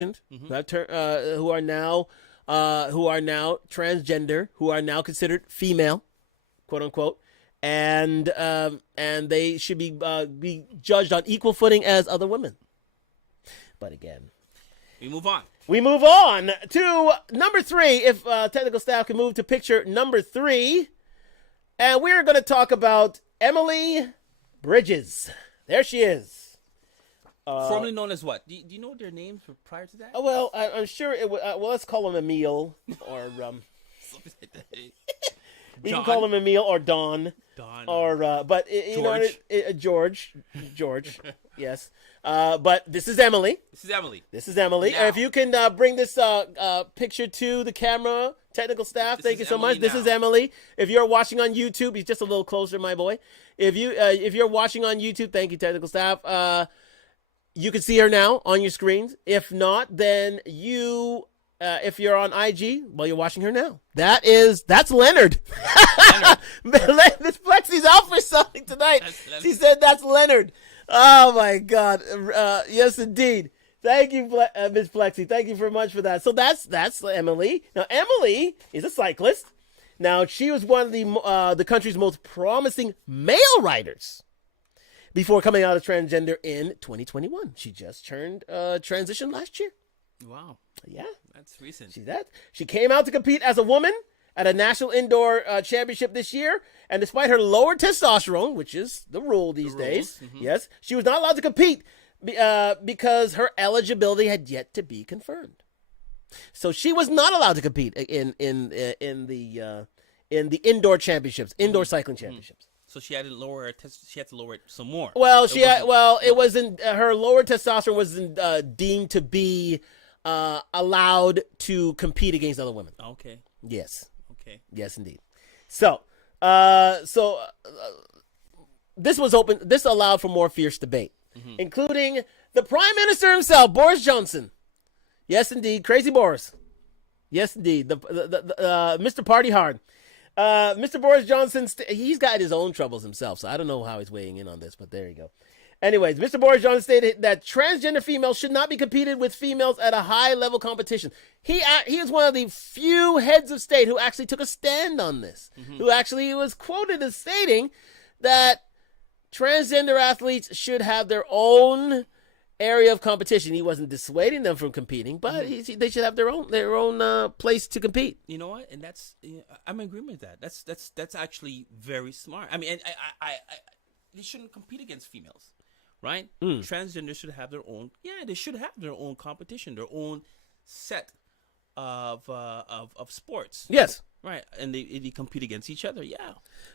who are now transgender, who are now considered female, quote unquote, and they should be judged on equal footing as other women. But again, we move on. We move on to number 3. If technical staff can move to picture number 3, and we're going to talk about Emily Bridges. There she is. Formerly known as what? Do you know their names prior to that? Well, I'm sure it would. Well, let's call them Emil or something like that. We can call them Emil or Don. Or but George. Yes. But this is Emily. This is Emily. Now. If you can bring this picture to the camera, technical staff, thank you so much. This is Emily. If you're watching on YouTube, he's just a little closer, my boy. If you're watching on YouTube, thank you, technical staff. You can see her now on your screens. If not, then if you're on IG, well, you're watching her now. That's Leonard. This Plexi's out for something tonight. She said that's Leonard. Oh my God. Yes, indeed. Thank you, Ms. Plexi. Thank you very much for that. So that's Emily. Now, Emily is a cyclist. Now, she was one of the country's most promising male riders before coming out of transgender in 2021. She just turned transition last year. Wow. Yeah. That's recent. She came out to compete as a woman at a national indoor championship this year. And despite her lower testosterone, which is the rule these days, yes, she was not allowed to compete because her eligibility had yet to be confirmed. So she was not allowed to compete in the indoor championships, indoor cycling championships. So she had to lower it some more. Well, it wasn't her lower testosterone wasn't deemed to be allowed to compete against other women. Okay. Yes. Okay. Yes, indeed. So this was open. This allowed for more fierce debate, including the Prime Minister himself, Boris Johnson. Yes, indeed, Crazy Boris. Yes, indeed, the Mr. Party Hard. Mr. Boris Johnson, he's got his own troubles himself, so I don't know how he's weighing in on this, but there you go. Anyways, Mr. Boris Johnson stated that transgender females should not be competed with females at a high-level competition. He is one of the few heads of state who actually took a stand on this, who actually was quoted as stating that transgender athletes should have their own area of competition. He wasn't dissuading them from competing, but they should have their own place to compete. You know what? And I'm in agreement with that. That's actually very smart. I mean, I they shouldn't compete against females, right? Transgender should have their own. Yeah, they should have their own competition, their own set of sports. Yes. Right, and they compete against each other. Yeah,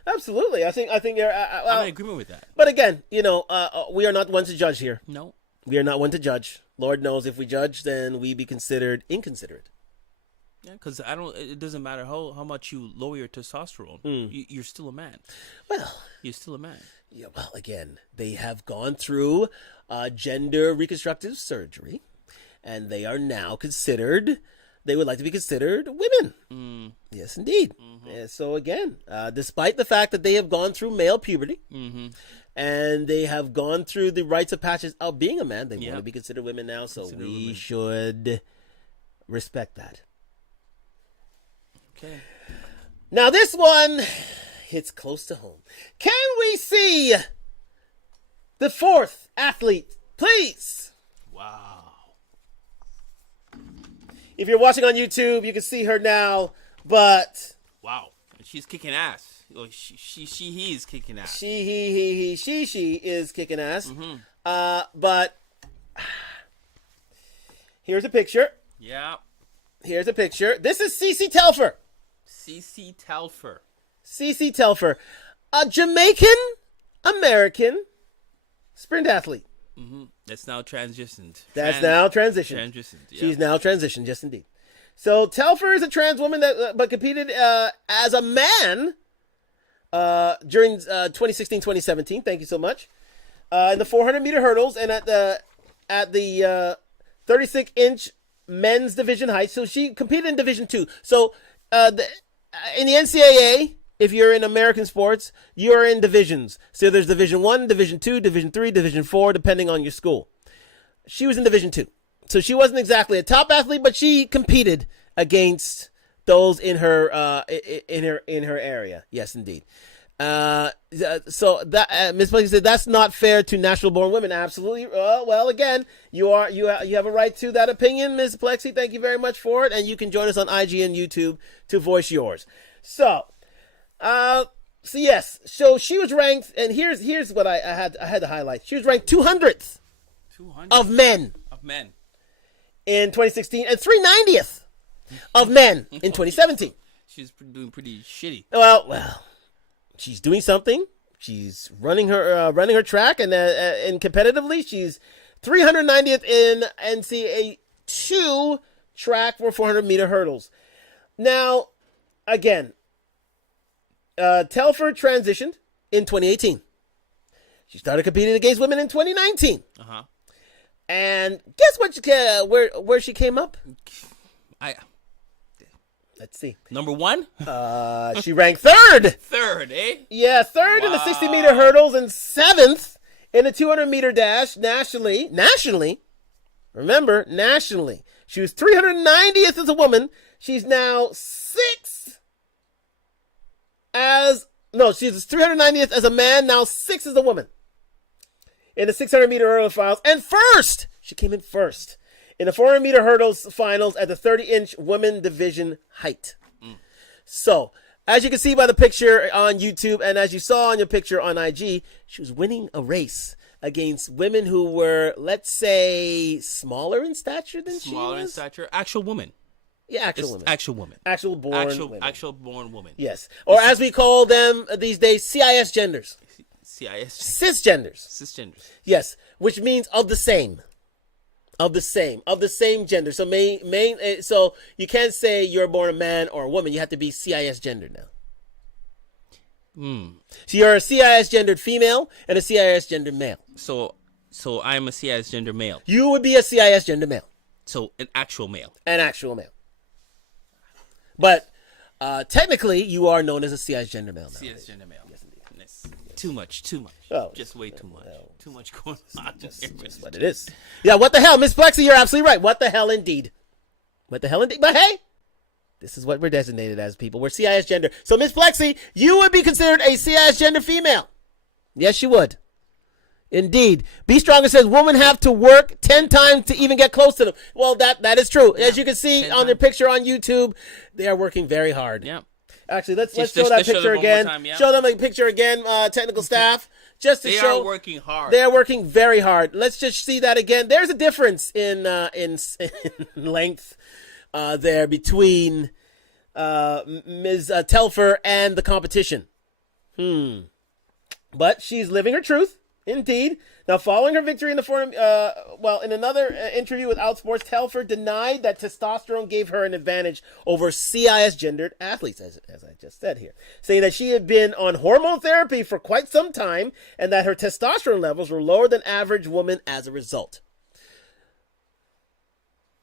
absolutely. I think you're. I'm in agreement with that. But again, we are not one to judge here. No. We are not one to judge. Lord knows if we judge, then we be considered inconsiderate. Yeah, because it doesn't matter how much you lower your testosterone. You're still a man. Well, you're still a man. Yeah. Well, again, they have gone through gender reconstructive surgery, and they are now considered. They would like to be considered women. Yes, indeed. So again, despite the fact that they have gone through male puberty. And they have gone through the rites of passage of being a man. They want to be considered women now, so we should respect that. Okay. Now this one hits close to home. Can we see the 4th athlete, please? Wow. If you're watching on YouTube, you can see her now, but... Wow. She's kicking ass. He is kicking ass. She is kicking ass. But here's a picture. Yeah. Here's a picture. This is CeCe Telfer. CeCe Telfer. CeCe Telfer. A Jamaican-American sprint athlete. That's now transitioned. Transitioned. Yeah. She's now transitioned, yes indeed. So Telfer is a trans woman that but competed as a man during 2016-2017. Thank you so much. In the 400-meter hurdles and at the 36-inch men's division height. So she competed in Division 2. So in the NCAA, if you're in American sports, you're in divisions. So there's Division 1, Division 2, Division 3, Division 4, depending on your school. She was in Division 2. So she wasn't exactly a top athlete, but she competed against those in her area. Yes, indeed. So that Ms. Plexi said that's not fair to natural born women. Absolutely. Well, again, you have a right to that opinion, Ms. Plexi. Thank you very much for it, and you can join us on IG and YouTube to voice yours. So yes, so she was ranked, and here's what I had to highlight. She was ranked 200th of men in 2016 and 390th of men in 2017. She's doing pretty shitty. Well, she's doing something. She's running her track, and competitively, she's 390th in NCAA 2 track for 400-meter hurdles. Now, again, Telfer transitioned in 2018. She started competing against women in 2019. And guess what? Where she came up? Let's see. Number 1? She ranked third. Third, eh? Yeah, third in the 60-meter hurdles and 7th in the 200-meter dash nationally. Remember, nationally. She was 390th as a woman. She's now 6th she's 390th as a man, now 6th as a woman in the 600-meter hurdle finals. And first! She came in first in the 400-meter hurdles finals at the 30-inch women division height. So, as you can see by the picture on YouTube, and as you saw on your picture on IG, she was winning a race against women who were, let's say, smaller in stature than she was. Smaller in stature. Actual woman. Yeah, actual women. Actual woman. Actual born women. Actual born woman. Yes. Or as we call them these days, cisgenders. Cisgenders. Yes. Which means of the same. Of the same gender. So so you can't say you're born a man or a woman. You have to be cisgender now. So you're a cisgendered female and a cisgendered male. So I'm a cisgender male. You would be a cisgender male. So an actual male. But technically, you are known as a cisgender male now. Cisgender male. Yes, indeed. Too much. Oh, just way too much. Too much going on. Just what it is. Yeah, what the hell? Miss Plexi, you're absolutely right. What the hell indeed. But hey, this is what we're designated as, people. We're cisgender. So, Miss Plexi, you would be considered a cisgender female. Yes, you would. Indeed. Be Stronger says women have to work 10 times to even get close to them. Well, that is true. Yeah. As you can see on their picture on YouTube, they are working very hard. Yeah. Actually, let's show that picture again. Show them a picture again, technical staff. Just to show. They are working hard. They are working very hard. Let's just see that again. There's a difference in length there between Ms. Telfer and the competition. But she's living her truth. Indeed. Now, following her victory in the forum, in another interview with Outsports, Telfer denied that testosterone gave her an advantage over cisgendered athletes, as I just said here, saying that she had been on hormone therapy for quite some time and that her testosterone levels were lower than average woman as a result.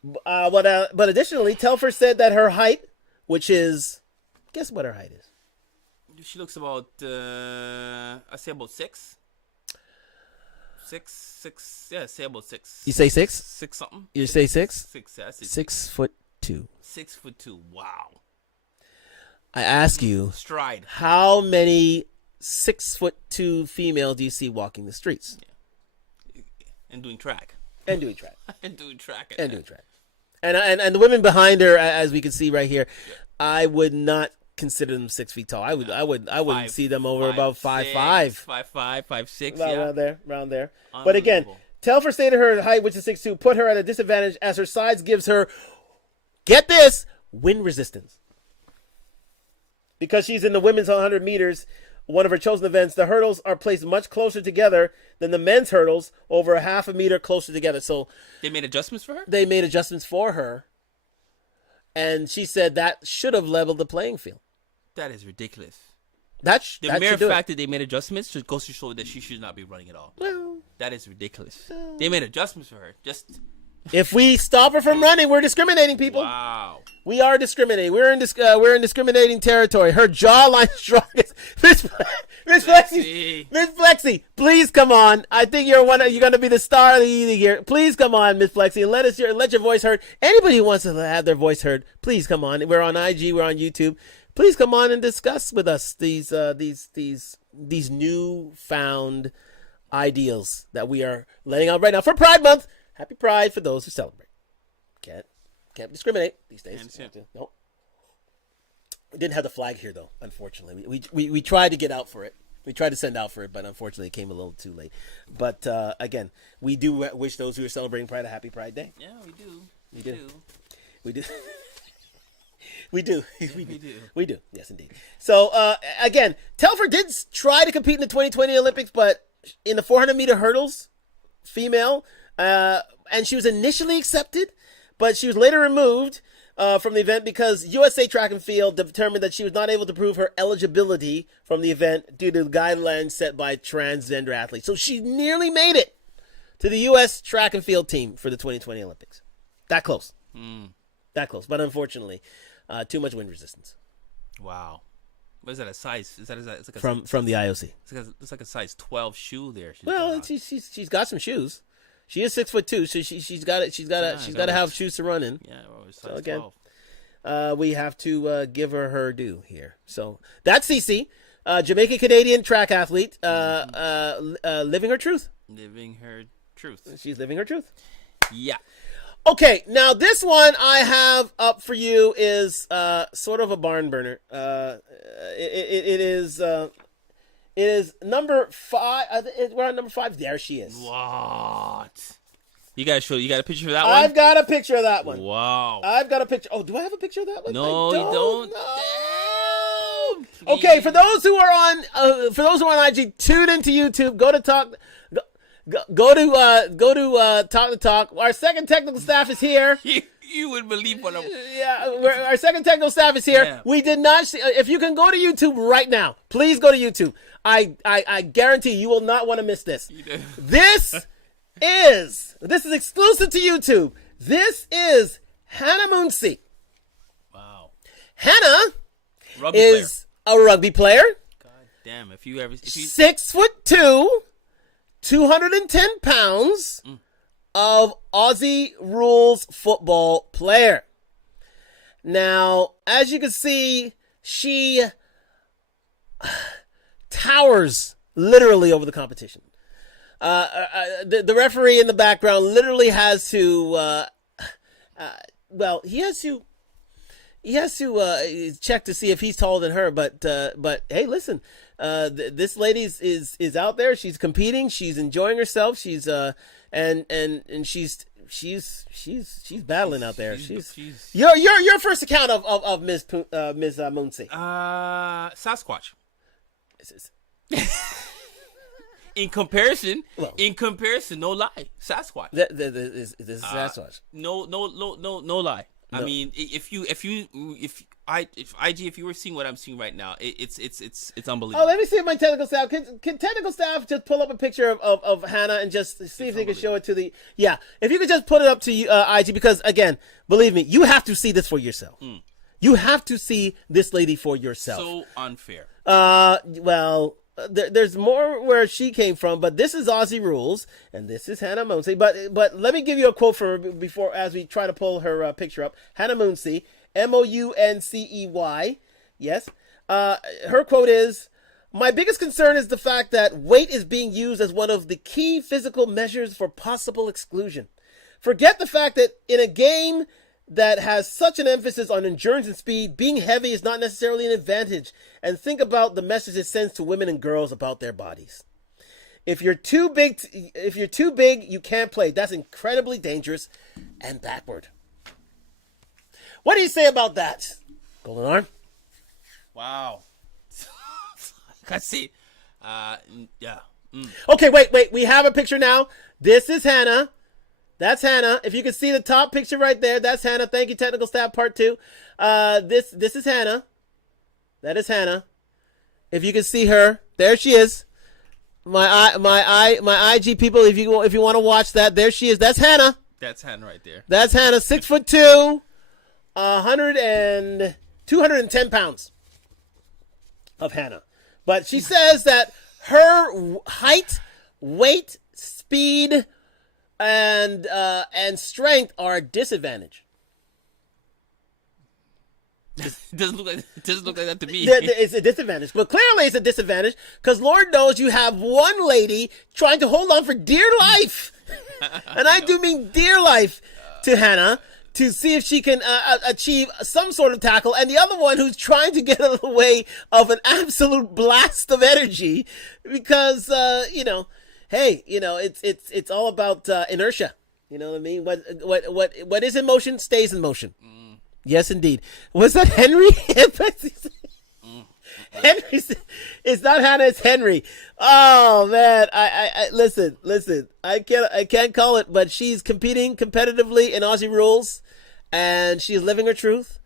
But additionally, Telfer said that her height, which is, guess what her height is? She looks about, I say about 6. 6, yeah, say about 6. You say 6? 6 something. You say 6? 6, yeah, 6'2". 6'2". Wow. I ask you, stride. How many 6'2" females do you see walking the streets? Yeah. And doing track. And doing track. And doing track. And the women behind her, as we can see right here, yeah. I would not consider them 6 feet tall. I wouldn't see them over about 5'5". 5'5", 5'6", around there. But again, Telfer stated her height, which is 6'2", put her at a disadvantage as her size gives her, get this, wind resistance. Because she's in the women's 100 meters, one of her chosen events, the hurdles are placed much closer together than the men's hurdles, over a half a meter closer together. So they made adjustments for her? They made adjustments for her. And she said that should have leveled the playing field. That is ridiculous. The mere fact that they made adjustments just goes to show that she should not be running at all. Well, that is ridiculous. They made adjustments for her. Just if we stop her from running, we're discriminating, people. Wow. We are discriminating. We're in discriminating territory. Her jawline strongest. Miss Plexi, please come on. I think you're going to be the star of the evening here. Please come on, Miss Plexi, and let your voice heard. Anybody who wants to have their voice heard, please come on. We're on IG. We're on YouTube. Please come on and discuss with us these newfound ideals that we are laying out right now for Pride Month. Happy Pride for those who celebrate. Can't discriminate these days. No. We didn't have the flag here though, unfortunately. We tried to get out for it. We tried to send out for it, but unfortunately it came a little too late. But again, we do wish those who are celebrating Pride a happy Pride Day. Yeah, we do. We do. We do. We do. Yes, indeed. So, again, Telfer did try to compete in the 2020 Olympics, but in the 400-meter hurdles, female, and she was initially accepted, but she was later removed from the event because USA Track and Field determined that she was not able to prove her eligibility from the event due to the guidelines set by transgender athletes. So she nearly made it to the U.S. Track and Field team for the 2020 Olympics. That close. That close. But unfortunately, too much wind resistance. Wow. What is that, a size? It's like a from the IOC. It's like a size 12 shoe there. She's got some shoes. She is 6'2", so she's got to have shoes to run in. Yeah, well, size so again, 12. We have to give her due here. So that's CeCe, Jamaican Canadian track athlete, living her truth. Living her truth. She's living her truth. Yeah. Okay, now this one I have up for you is sort of a barn burner. It is number 5. We're on number 5. There she is. What? You got a picture of that one? I've got a picture of that one. Wow. I've got a picture. Oh, do I have a picture of that one? No, you don't. No. Okay, for those who are on IG, tune into YouTube. Go to Talk to Talk. Our second technical staff is here. You wouldn't believe what I'm. Yeah, our second technical staff is here. Yeah. We did not see. If you can go to YouTube right now, please go to YouTube. I guarantee you will not want to miss this. This is exclusive to YouTube. This is Hannah Monsi. Wow. Hannah is a rugby player. God damn! If you 6'2", 210 pounds. Of Aussie rules football player. Now, as you can see, she towers literally over the competition. The referee in the background literally has to, he has to check to see if he's taller than her. But hey, listen, this lady is out there. She's competing. She's enjoying herself. She's and she's battling out there. She's your first account of Ms. Monsi. Sasquatch. In comparison, no lie, Sasquatch. This is Sasquatch. No lie. No. I mean, if you were seeing what I'm seeing right now, it's unbelievable. Oh, let me see if my technical staff can technical staff just pull up a picture of Hannah and just see if they can show it to the if you could just put it up to IG, because again, believe me, you have to see this for yourself. You have to see this lady for yourself. So unfair. Well, there's more where she came from, but this is Aussie rules, and this is Hannah Monsi. But let me give you a quote from her before, as we try to pull her picture up. Hannah Monsi, Mouncey. Yes. Her quote is, "My biggest concern is the fact that weight is being used as one of the key physical measures for possible exclusion. Forget the fact that in a game that has such an emphasis on endurance and speed, being heavy is not necessarily an advantage. And think about the message it sends to women and girls about their bodies. If you're too big, you can't play. That's incredibly dangerous and backward." What do you say about that, Golden Arm? Wow. I see. Yeah. Okay, wait. We have a picture now. This is Hannah. That's Hannah. If you can see the top picture right there, that's Hannah. Thank you, technical staff, part 2. This is Hannah. That is Hannah. If you can see her, there she is. My IG people, if you want to watch that, there she is. That's Hannah. That's Hannah right there. That's Hannah, 6'2". 210 pounds of Hannah. But she says that her height, weight, speed, and strength are a disadvantage. Doesn't look like that to me. It's a disadvantage. But clearly it's a disadvantage because Lord knows you have one lady trying to hold on for dear life. And I do mean dear life to Hannah to see if she can achieve some sort of tackle. And the other one who's trying to get out of the way of an absolute blast of energy because, hey, it's all about inertia. You know what I mean? What is in motion stays in motion. Yes, indeed. Was that Henry? Henry, it's not Hannah, it's Henry. Oh man, I listen. I can't call it, but she's competing competitively in Aussie rules, and she's living her truth,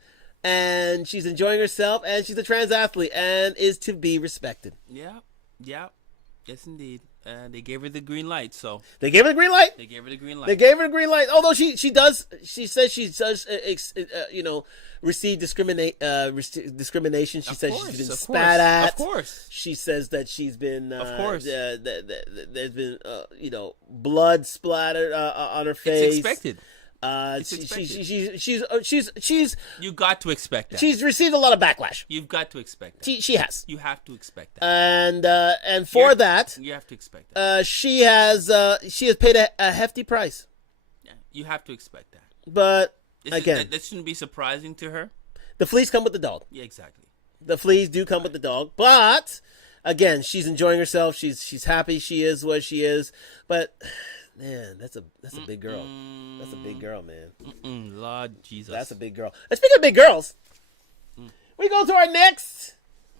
and she's enjoying herself, and she's a trans athlete, and is to be respected. Yeah, yes, indeed. They gave her the green light, so they gave her the green light. Although she says she does receive discrimination. She says she's been spat at. Of course. She says that she's been of course. There's been blood splattered on her face. It's expected. She's you got to expect that. She's received a lot of backlash. You've got to expect that. She has. You have to expect that. And for that, you have to expect that. She has paid a hefty price. Yeah, you have to expect that. But that shouldn't be surprising to her. The fleas come with the dog. Yeah, exactly. The fleas do come with the dog, but again, she's enjoying herself. She's happy. She is what she is. But man, that's a big girl. That's a big girl, man. Lord Jesus. That's a big girl. And speaking of big girls, we go to our next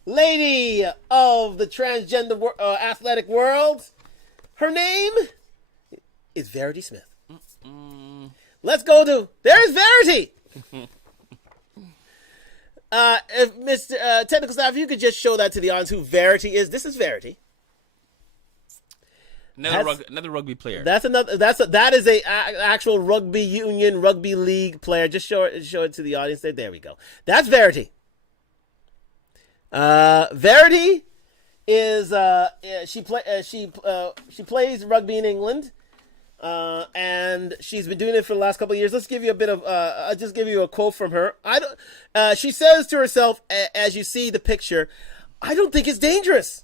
lady of the transgender athletic world. Her name is Verity Smith. Let's go to... There's Verity! If Mr. Technical Staff, if you could just show that to the audience who Verity is. This is Verity. Another rugby player. That is a actual rugby union, rugby league player. Just show it to the audience. There we go. That's Verity. Verity is she plays rugby in England, and she's been doing it for the last couple of years. Let's give you a bit of I'll just give you a quote from her. She says to herself, as you see the picture, "I don't think it's dangerous."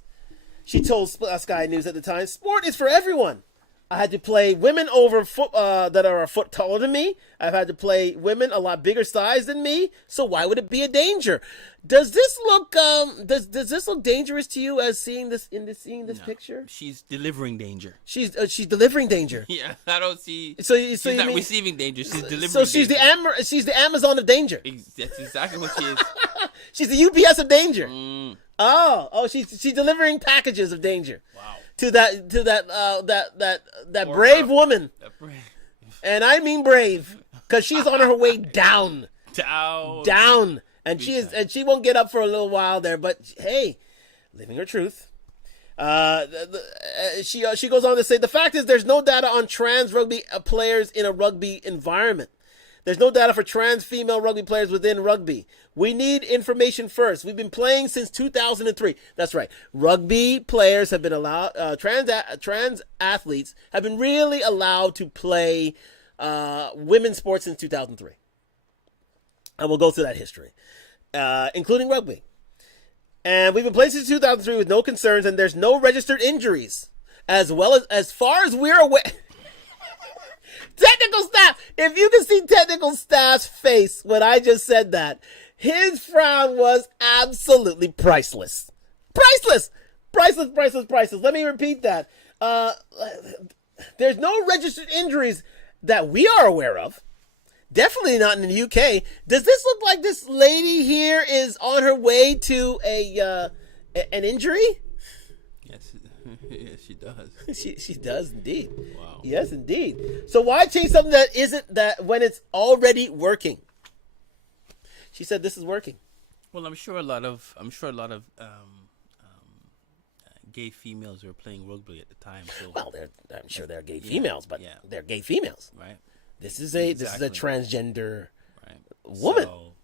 She told Sky News at the time, "Sport is for everyone. I had to play women that are a foot taller than me. I've had to play women a lot bigger size than me. So why would it be a danger?" Does this look does this look dangerous to you as seeing this picture? She's delivering danger. She's delivering danger. Yeah, I don't see. So she's not receiving danger. She's delivering. So she's danger. She's the Amazon of danger. That's exactly what she is. She's the UPS of danger. Oh, she's delivering packages of danger. Wow. To that brave woman. And I mean brave, because she's on her way down. Down. And she won't get up for a little while there, but hey, living her truth. She goes on to say, "The fact is there's no data on trans rugby players in a rugby environment. There's no data for trans female rugby players within rugby. We need information first. We've been playing since 2003. That's right. Rugby players have been allowed, trans athletes have been really allowed to play women's sports since 2003. And we'll go through that history, including rugby. And we've been playing since 2003 with no concerns, and there's no registered injuries, as far as we're aware." Technical Staff, if you can see Technical Staff's face when I just said that, his frown was absolutely priceless. Priceless. Let me repeat that. There's no registered injuries that we are aware of. Definitely not in the UK. Does this look like this lady here is on her way to an injury? Yes, she does. She does indeed. Wow. Yes, indeed. So why change something that isn't that when it's already working? She said this is working. Well, I'm sure a lot of gay females were playing rugby at the time. So. Well, I'm sure they're gay females, but they're gay females. Right. This is a transgender woman. So,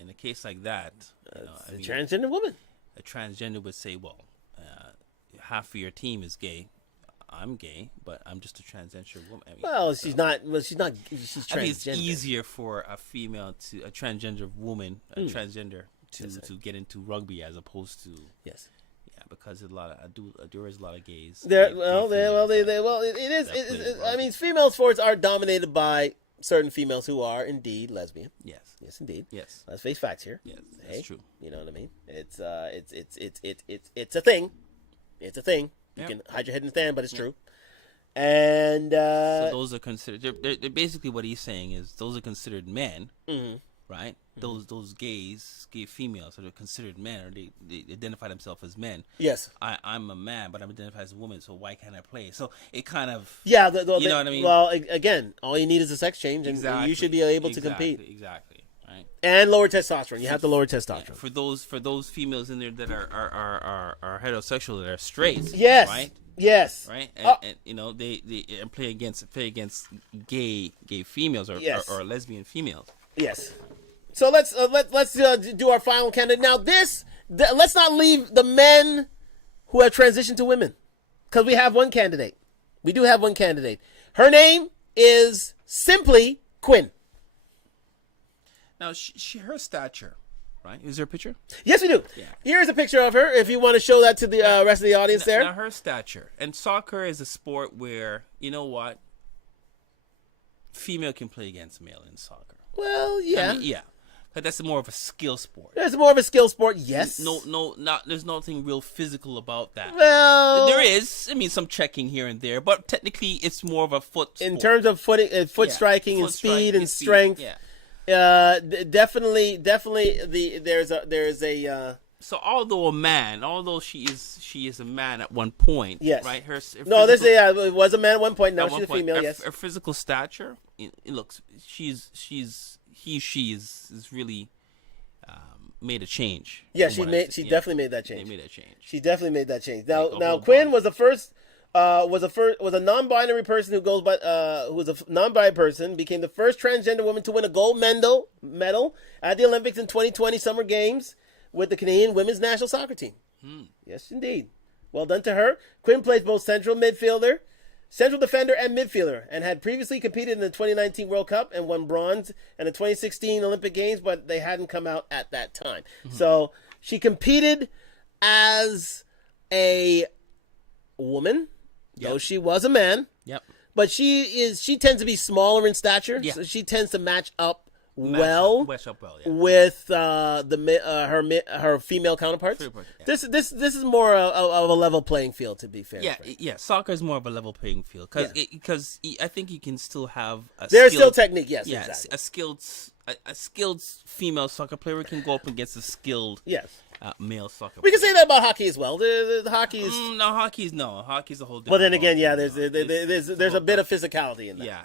in a case like that, A transgender woman. a transgender would say, well, half of your team is gay. I'm gay, but I'm just a transgender woman. I mean, Well, she's not. Well, she's not. She's transgender. I think it's easier for a transgender woman, a transgender, to get into rugby as opposed to Yes. yeah, because there is a lot of gays. It is. I mean, female sports are dominated by certain females who are indeed lesbian. Yes. Yes, indeed. Yes. Let's face facts here. Yes, that's true. You know what I mean? It's a thing. It's a thing. You Yep. can hide your head in the sand, but it's true. And so those are considered. They're basically what he's saying is those are considered men, right? Those gay females are considered men, or they identify themselves as men. yes, I'm a man, but I'm identified as a woman, so why can't I play? So it kind of yeah. you know what I mean? Well, again, all you need is a sex change, and you should be able to compete. Exactly. Right. And lower testosterone. You have to lower testosterone. Yeah, for those females in there that are heterosexual, that are straight. Yes. Right. Yes. Right. And they play against gay females or lesbian females. Yes. So let's do our final candidate now. Let's not leave the men who have transitioned to women, because we have one candidate. We do have one candidate. Her name is simply Quinn. Now, her stature, right? Is there a picture? Yes, we do. Yeah. Here's a picture of her. If you want to show that to the rest of the audience, there. Now, her stature, and soccer is a sport where you know what, female can play against male in soccer. Well, yeah, I mean, yeah, but that's more of a skill sport. There's more of a skill sport. Yes. There's nothing real physical about that. Well, there is. I mean, some checking here and there, but technically, it's more of a foot sport. In terms of foot striking and speed and strength. Yeah. Definitely. There's a. So although she is a man at one point, yes, right? It was a man at one point. Now she's a female. Yes, her physical stature, it looks she is really made a change. Yeah, she definitely made that change. They made that change. She definitely made that change. Now Quinn was the first. Was a non-binary person who was a non-binary person, became the first transgender woman to win a gold medal at the Olympics in 2020 Summer Games with the Canadian women's national soccer team. Yes, indeed. Well done to her. Quinn plays both central defender, and midfielder, and had previously competed in the 2019 World Cup and won bronze in the 2016 Olympic Games, but they hadn't come out at that time. So she competed as a woman. Though she was a man, but she tends to be smaller in stature, so she tends to match up well with her female counterparts. This is more of a level playing field, to be fair. Yeah. Soccer is more of a level playing field because I think you can still have there's still technique. Yes, exactly. A skilled female soccer player can go up against a skilled male soccer. We can say that about hockey as well. The hockey is hockey's a whole different. Well, then again, there's a bit of physicality in that. Yeah,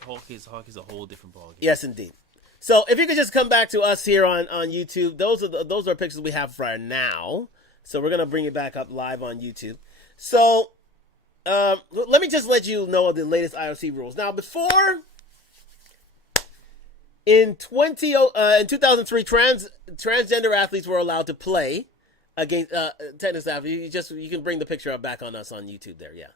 hockey's a whole different ballgame. Yes, indeed. So if you could just come back to us here on YouTube, those are pictures we have right now. So we're gonna bring it back up live on YouTube. So let me just let you know of the latest IOC rules. Now, before in 2003, transgender athletes were allowed to play against tennis athletes. You can bring the picture up back on us on YouTube there. Yeah.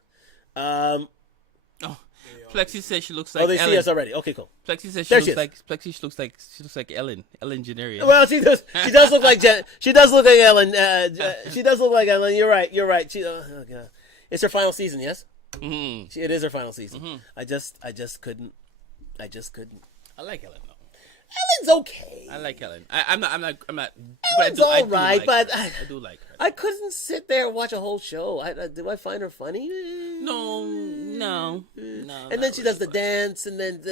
Plexi says she looks like. Oh, they Ellen. see us already. Okay, cool. Plexi says she looks like Ellen Generian. Well, she does look like she does look like Ellen. She does look like Ellen. You're right. Oh God. It's her final season. Yes. Mm-hmm. It is her final season. Mm-hmm. I just couldn't. I like Ellen though. Ellen's okay. I like Ellen. I'm not. Ellen's all right, but I do like her. I couldn't sit there and watch a whole show. Do I find her funny? No. And then she does the dance, and then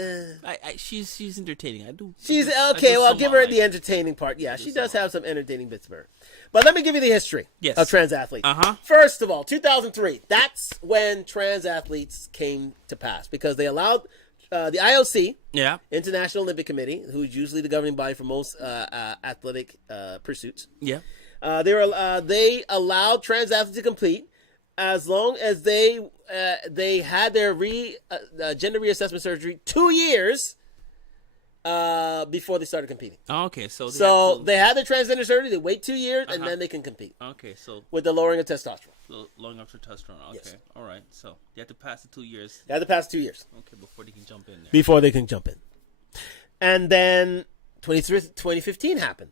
she's entertaining. I do. She's okay. Well, I'll give her the entertaining part. Yeah, she does have some entertaining bits of her. But let me give you the history of trans athletes. First of all, 2003. That's when trans athletes came to pass because they allowed. The IOC, International Olympic Committee, who's usually the governing body for most athletic pursuits. Yeah, they allowed trans athletes to compete as long as they had their gender reassessment surgery 2 years before they started competing. Oh, okay, so they had their transgender surgery. They wait 2 years and then they can compete. Okay, so with the lowering of testosterone. Lowering of testosterone. Okay, yes. All right. So they have to pass the 2 years. They have to pass 2 years. Okay, before they can jump in there. Before they can jump in, and then 2015 happened.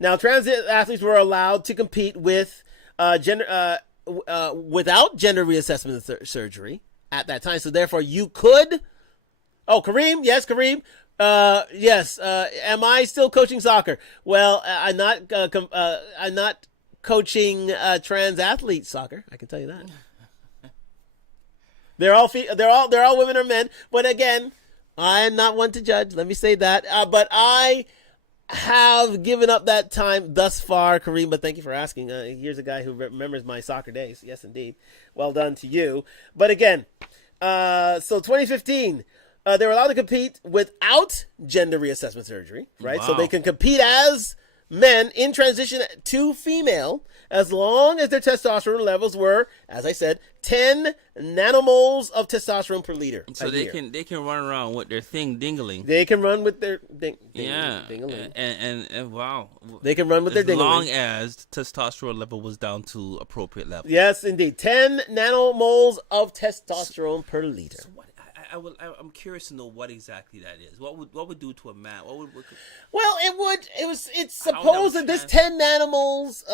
Now, trans athletes were allowed to compete with without gender reassessment surgery at that time. So therefore, you could. Oh, Kareem, yes, Kareem. Yes. Am I still coaching soccer? Well, I'm not. I'm not coaching trans athlete soccer. I can tell you that. They're all women or men. But again, I'm not one to judge. Let me say that. But I have given up that time thus far, Kareem. But thank you for asking. Here's a guy who remembers my soccer days. Yes, indeed. Well done to you. But again, so 2015. They were allowed to compete without gender reassessment surgery, right? Wow. So they can compete as men in transition to female as long as their testosterone levels were, as I said, 10 nanomoles of testosterone per liter. So they can run around with their thing dingling. They can run with their dingaling. And wow. They can run with their dingling. As long as testosterone level was down to appropriate level. Yes, indeed. 10 nanomoles of testosterone per liter. So what? I'm curious to know what exactly that is. What would do to a man? Well, it's supposed that this 10 nanomoles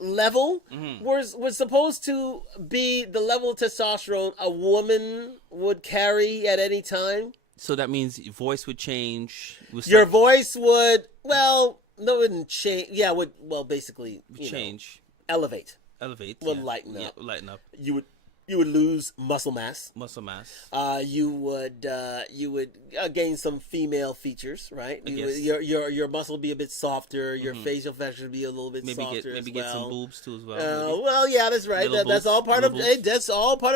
level was supposed to be the level of testosterone a woman would carry at any time. So that means your voice would change. Your voice would, no, it wouldn't change. Yeah, basically change. Elevate. Would lighten up. Lighten up. You would lose muscle mass. You would gain some female features, right? Your muscle would be a bit softer. Your facial features would be a little bit softer. Maybe get some boobs too as well. Well, yeah, that's right. That's all part of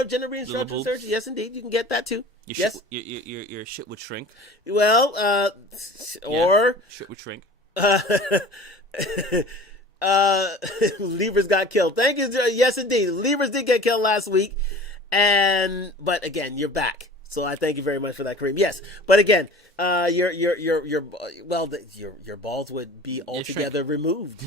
gender reconstruction surgery. Yes, indeed, you can get that too. Your shit would shrink. Well, or shit would shrink. Libras got killed. Thank you. Yes, indeed. Libras did get killed last week, but again, you're back. So I thank you very much for that, Kareem. Yes, but again, your balls would be altogether removed.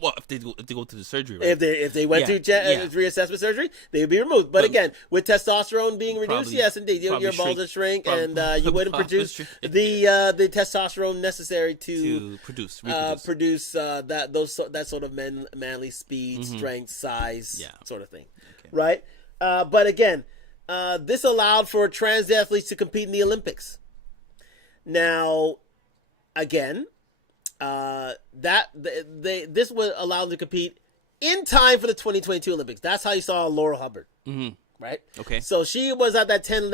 Well, if they go to the surgery, right? If they went to reassessment surgery, they would be removed. But again, with testosterone being reduced, yes, indeed, your balls would shrink, and you wouldn't produce the testosterone necessary to produce that sort of manly speed, strength, size, sort of thing, right? But again, this allowed for trans athletes to compete in the Olympics. Now, again. This would allow them to compete in time for the 2022 Olympics. That's how you saw Laurel Hubbard, right? Okay. So she was at that 10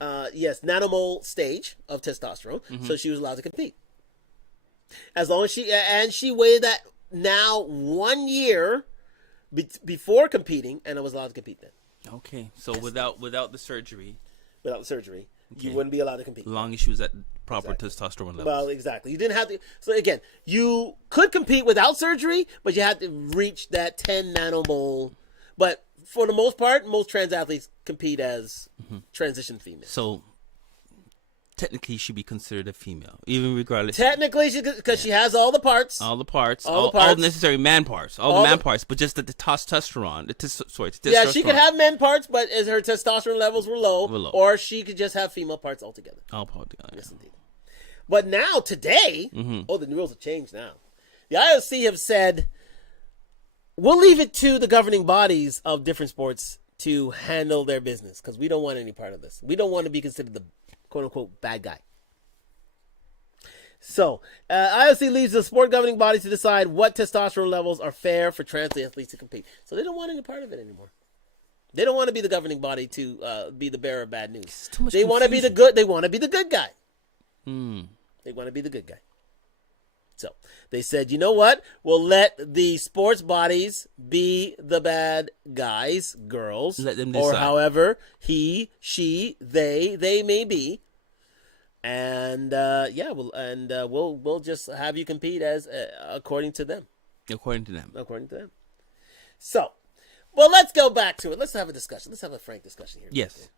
nanomole stage of testosterone. So she was allowed to compete as long as she weighed that now 1 year before competing, and I was allowed to compete then. Okay. So without the surgery. Without the surgery. Okay. You wouldn't be allowed to compete. As long as she was at proper testosterone levels. Well, exactly. You didn't have to. So again, you could compete without surgery, but you had to reach that 10 nanomole. But for the most part, most trans athletes compete as transition females. So technically, she'd be considered a female, even regardless. Technically, because she has all the parts. All the necessary man parts. All the man parts, but just the testosterone. Testosterone. Yeah, she could have men parts, but as her testosterone levels were low. Or she could just have female parts altogether. Yes, indeed. But now, today, the rules have changed now. The IOC have said, we'll leave it to the governing bodies of different sports to handle their business, because we don't want any part of this. We don't want to be considered the quote-unquote bad guy. So, IOC leaves the sport governing body to decide what testosterone levels are fair for trans athletes to compete. So they don't want any part of it anymore. They don't want to be the governing body to be the bearer of bad news. They want to be the good. They want to be the good guy. They want to be the good guy. So they said, you know what? We'll let the sports bodies be the bad guys, girls, let them decide. Or however he, she, they may be. And we'll just have you compete as according to them. According to them. So, well, let's go back to it. Let's have a discussion. Let's have a frank discussion here. Yes.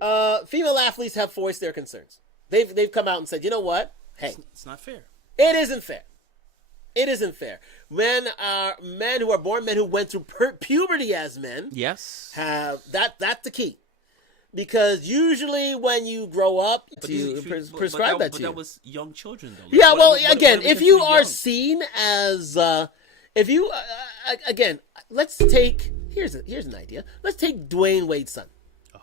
Female athletes have voiced their concerns. They've come out and said, you know what? Hey, it's not fair. It isn't fair. It isn't fair. Men who are born, men who went through puberty as men. Yes. Have that's the key. Because usually when you grow up, prescribe that to you. But that was young children, though. Yeah, well, again, if you are seen as, again, let's take, here's an idea. Let's take Dwayne Wade's son. Oh,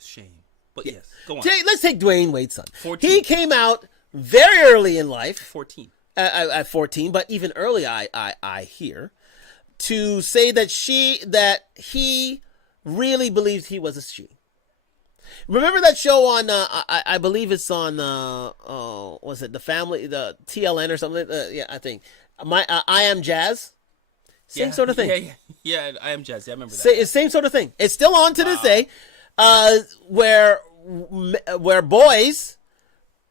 shame. But yes, go on. Let's take Dwayne Wade's son. 14. He came out very early in life. 14. At 14, but even early, I hear, to say that he really believed he was a she. Remember that show on, I believe it's on, was it the TLN or something? Yeah, I think. I Am Jazz? Same sort of thing. Yeah, I Am Jazz. Yeah, I remember that. Same sort of thing. It's still on to this day, where boys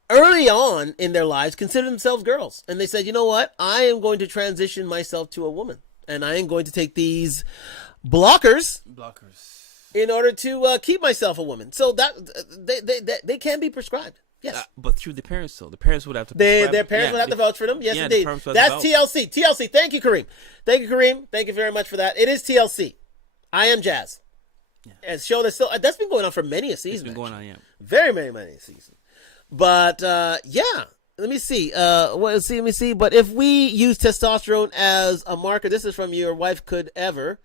early on in their lives consider themselves girls. And they said, you know what? I am going to transition myself to a woman. And I am going to take these blockers in order to keep myself a woman. So that they can be prescribed. Yes. But through the parents, though. The parents would have to their parents would have to vouch for them. Yes, indeed. That's TLC. TLC. Thank you, Kareem. Thank you very much for that. It is TLC. I Am Jazz. Yeah. A show that's been going on for many a season. It's been going on, yeah. Very, many seasons. But, yeah. Let me see. Let me see. But if we use testosterone as a marker, this is from Your Wife Could Never.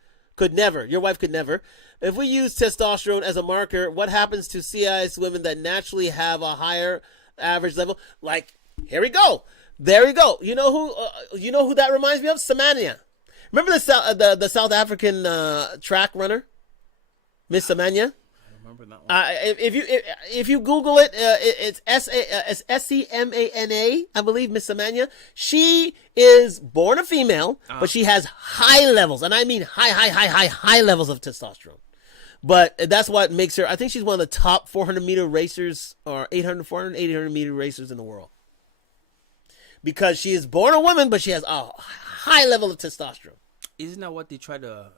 Your Wife Could Never. If we use testosterone as a marker, what happens to CIS women that naturally have a higher average level? Like, here we go. There we go. You know who that reminds me of? Semenya. Remember the South African track runner, Miss Semenya? Remember that one. If you Google it, it's Semana, I believe, Miss Semenya. She is born a female, but she has high levels, and I mean high levels of testosterone. But that's what makes her. I think she's one of the top 400-meter racers, or 800-meter racers in the world, because she is born a woman, but she has a high level of testosterone. Isn't that what they try to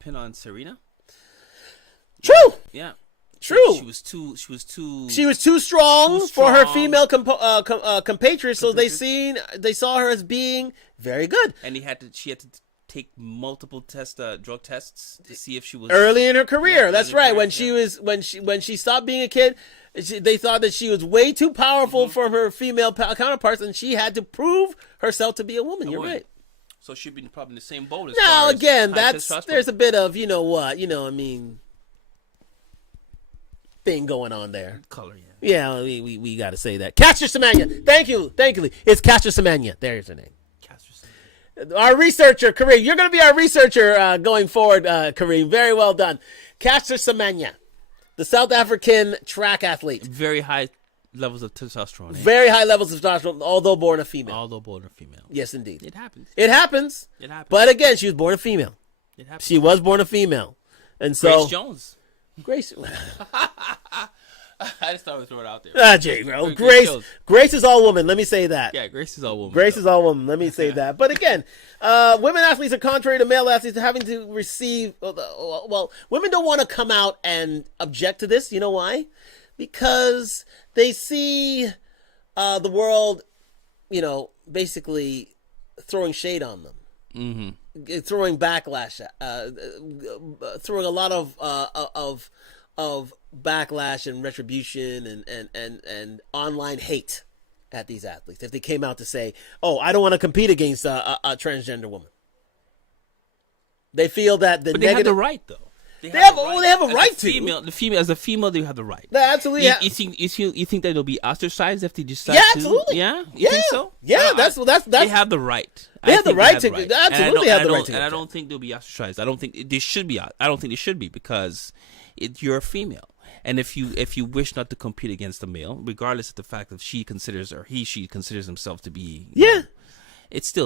pin on Serena? True. Yeah. True. She was too strong for her female compatriots, so they saw her as being very good. And she had to take multiple drug tests to see if she was early in her career. That's right. When she stopped being a kid, they thought that she was way too powerful from her female counterparts, and she had to prove herself to be a woman. You're right. So she'd be probably in the same boat as now. Again, there's a bit of thing going on there. Color, yeah. Yeah, we got to say that. Caster Semenya. Thank you. It's Caster Semenya. There's her name. Caster Semenya. Our researcher, Kareem. You're going to be our researcher going forward, Kareem. Very well done. Caster Semenya, the South African track athlete. Very high levels of testosterone. Very high levels of testosterone, although born a female. Yes, indeed. It happens. It happens. But again, she was born a female. It happens. She was born a female. And so Grace Jones. Grace. I just thought I would throw it out there. Jay, bro. Grace is all woman. Let me say that. Yeah, Grace is all woman. Grace is all woman. Let me say that. But again, women athletes are contrary to male athletes having to receive. Well, women don't want to come out and object to this. You know why? Because they see the world, basically throwing shade on them. Mm-hmm. Throwing backlash, throwing a lot of backlash and retribution and online hate at these athletes if they came out to say, "Oh, I don't want to compete against a transgender woman." They feel that but they have the right, though. They have a right to. The female, as a female, they have the right. Absolutely. You think that they'll be ostracized if they decide? Yeah, absolutely. Yeah, you think so? Yeah, that's. They have the right. They have the right to. Absolutely, have the right to. And I don't think they'll be ostracized. I don't think they should be. I don't think they should be because you're a female. And if you wish not to compete against a male, regardless of the fact that she considers himself to be, it's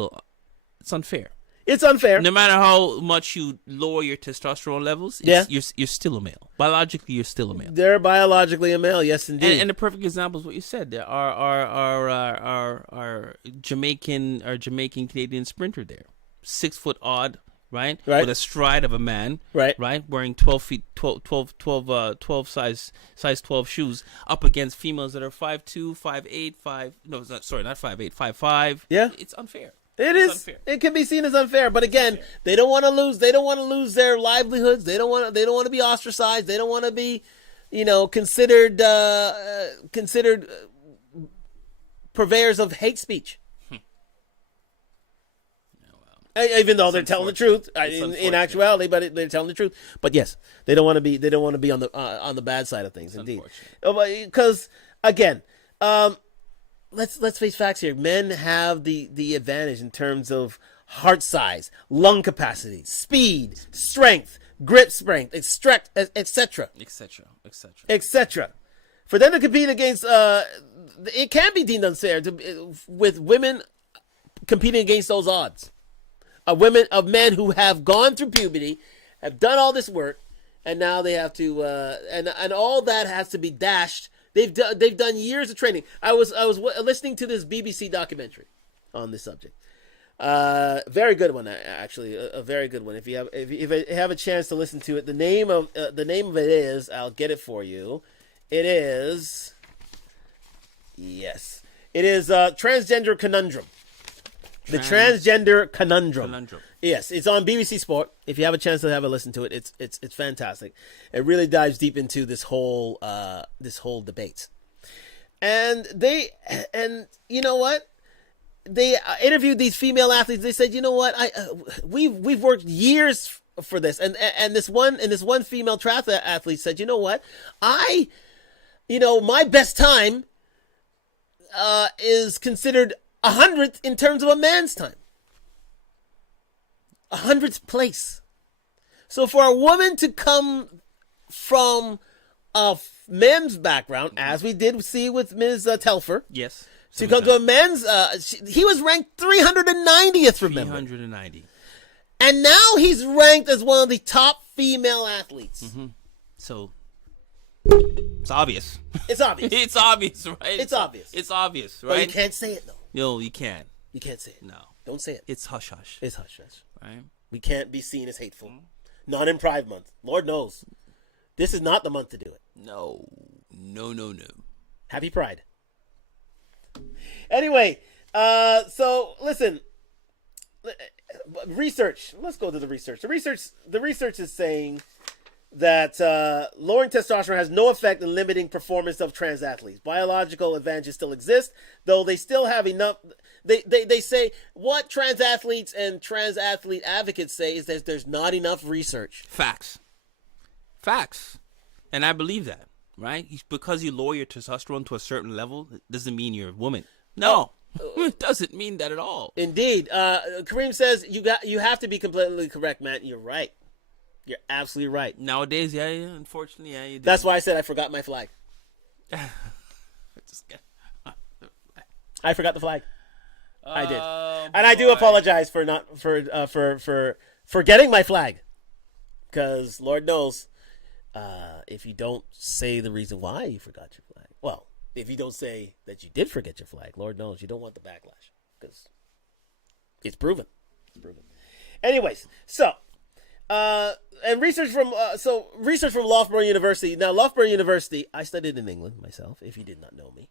unfair. It's unfair. No matter how much you lower your testosterone levels, you're still a male. Biologically, you're still a male. They're biologically a male, yes, indeed. And the perfect example is what you said. Our Jamaican Canadian sprinter there, 6 foot odd, right? Right. With a stride of a man, Right. Wearing 12 size 12 shoes up against females that are 5'2", 5'8", no, not 5'8", 5'5". Yeah. It's unfair. It's unfair. It can be seen as unfair, but again, they don't want to lose. They don't want to lose their livelihoods. They don't want to be ostracized. They don't want to be, considered purveyors of hate speech. Even though they're telling the truth in actuality, but they're telling the truth. But yes, they don't want to be. They don't want to be on the bad side of things. Indeed, because again, let's face facts here. Men have the advantage in terms of heart size, lung capacity, speed, strength, grip strength, etc., etc. For them to compete against, it can be deemed unfair with women competing against those odds. Of men who have gone through puberty, have done all this work, and now they have to, and all that has to be dashed. They've done years of training. I was listening to this BBC documentary on this subject. Very good one, actually, a very good one. If you have a chance to listen to it, the name of it is, I'll get it for you. It is Transgender Conundrum. The Transgender Conundrum. Yes, it's on BBC Sport. If you have a chance to have a listen to it, it's fantastic. It really dives deep into this whole debate. And you know what? They interviewed these female athletes. They said, you know what? We've worked years for this, and this one female triathlete said, you know what? my best time is considered 100th in terms of a man's time. 100th place. So for a woman to come from a men's background, as we did see with Ms. Telfer, yes, to come to a men's, he was ranked 390th. Remember, 390, and now he's ranked as one of the top female athletes. Mm-hmm. So it's obvious. It's obvious. It's obvious, right? It's obvious. It's obvious, right? But you can't say it though. No, you can't. You can't say it. No. Don't say it. It's hush hush. It's hush hush. Right? We can't be seen as hateful. Not in Pride Month. Lord knows. This is not the month to do it. No. Happy Pride. Anyway, so listen. Research. Let's go to the research. The research is saying that lowering testosterone has no effect in limiting performance of trans athletes. Biological advantages still exist, though they still have enough. They say what trans athletes and trans athlete advocates say is that there's not enough research. Facts. And I believe that, right? Because you lower your testosterone to a certain level, it doesn't mean you're a woman. No. It doesn't mean that at all. Indeed. Kareem says you have to be completely correct, Matt. You're right. You're absolutely right. Nowadays, yeah, unfortunately, yeah, you do. That's why I said I forgot my flag. I forgot the flag. I did, and I do apologize for not for forgetting my flag, because Lord knows, if you don't say the reason why you forgot your flag, well, if you don't say that you did forget your flag, Lord knows you don't want the backlash, because it's proven. Anyways, so. And research from Loughborough University. Now, Loughborough University, I studied in England myself, if you did not know me.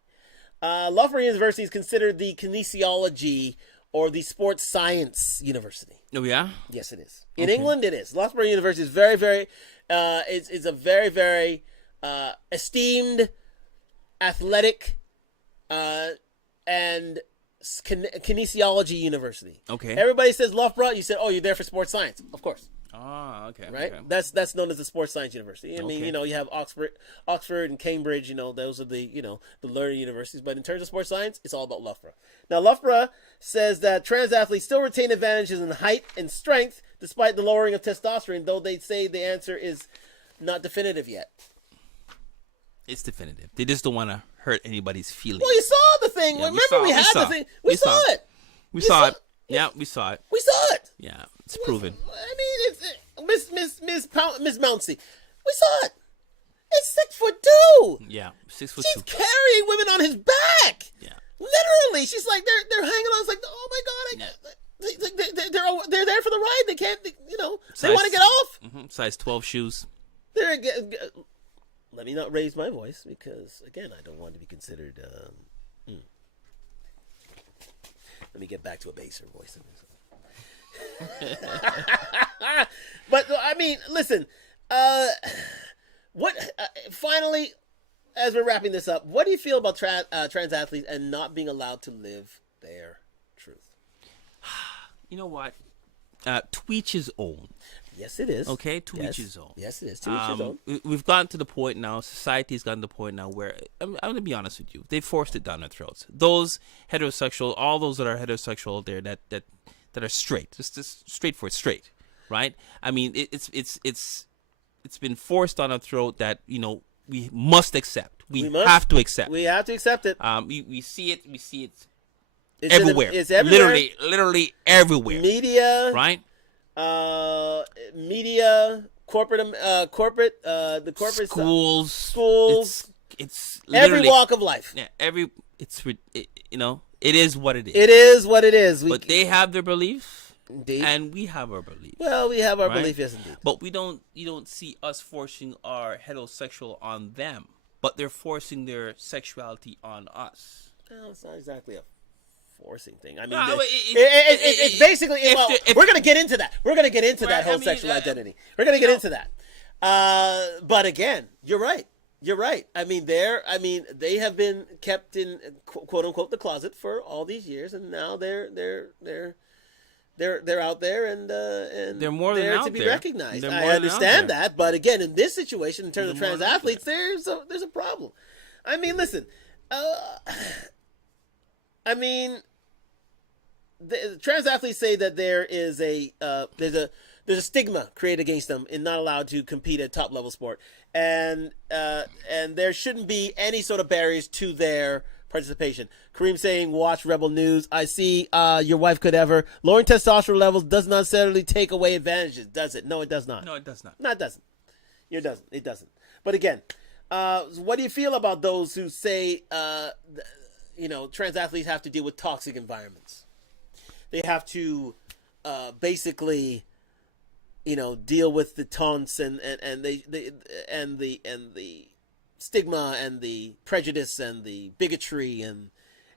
Loughborough University is considered the kinesiology or the sports science university. Oh, yeah? Yes, it is. In England, it is. Loughborough University is very, very, it's a very, very esteemed, athletic, and kinesiology university. Okay. Everybody says Loughborough, you said, oh, you're there for sports science. Of course. Ah, okay. Right? Okay. That's known as the sports science university. I mean, you have Oxford and Cambridge, those are the learning universities. But in terms of sports science, it's all about Loughborough. Now, Loughborough says that trans athletes still retain advantages in height and strength despite the lowering of testosterone, though they say the answer is not definitive yet. It's definitive. They just don't want to hurt anybody's feelings. Well, you saw the thing. Yeah, Remember, we had the thing. We saw it. We saw it. Yeah, we saw it. We saw it. Yeah, it's proven. I mean, it's Miss Monsi. We saw it. It's 6'2". Yeah, 6'2". She's carrying women on his back. Yeah. Literally, she's like they're hanging on. It's like, oh my god, they're there for the ride. They can't, they want to get off. Size 12 shoes. Let me not raise my voice because, again, I don't want to be considered. Let me get back to a baser voice. But I mean, listen. Finally, as we're wrapping this up, what do you feel about trans athletes and not being allowed to live their truth? You know what? To each his own. Yes, it is. Okay, to each his own. Yes, it is. To each his own. We've gotten to the point now, society's gotten to the point now where, I'm going to be honest with you, they forced it down their throats. Those heterosexual, all those that are heterosexual there that are straight, just straightforward, straight, right? I mean, it's been forced down our throat that, we must accept. We have to accept. We have to accept it. We see it. We see it everywhere. It's everywhere. Literally everywhere. Media. Right? Media, the corporate schools. It's every walk of life. Yeah, it is what it is. It is what it is. But they have their belief, indeed, and we have our belief. Well, we have our belief, yes, indeed. But you don't see us forcing our heterosexual on them, but they're forcing their sexuality on us. Well, it's not exactly a forcing thing. I mean, it's basically. We're going to get into that. We're going to get into that whole sexual identity. We're going to get into that. But again, you're right. You're right. I mean, they have been kept in quote unquote the closet for all these years, and now they're out there and they're more than out to be there. recognized. I understand that, but again, in this situation, in terms of trans athletes, there's a problem. I mean, listen. The trans athletes say that there's a stigma created against them in not allowed to compete at top level sport, and there shouldn't be any sort of barriers to their participation. Kareem saying, "Watch Rebel News. I see your wife could ever lowering testosterone levels does not necessarily take away advantages, does it? No, it does not. No, it does not. No, it doesn't. It doesn't. But again, what do you feel about those who say, trans athletes have to deal with toxic environments? They have to basically, deal with the taunts and the stigma and the prejudice and the bigotry and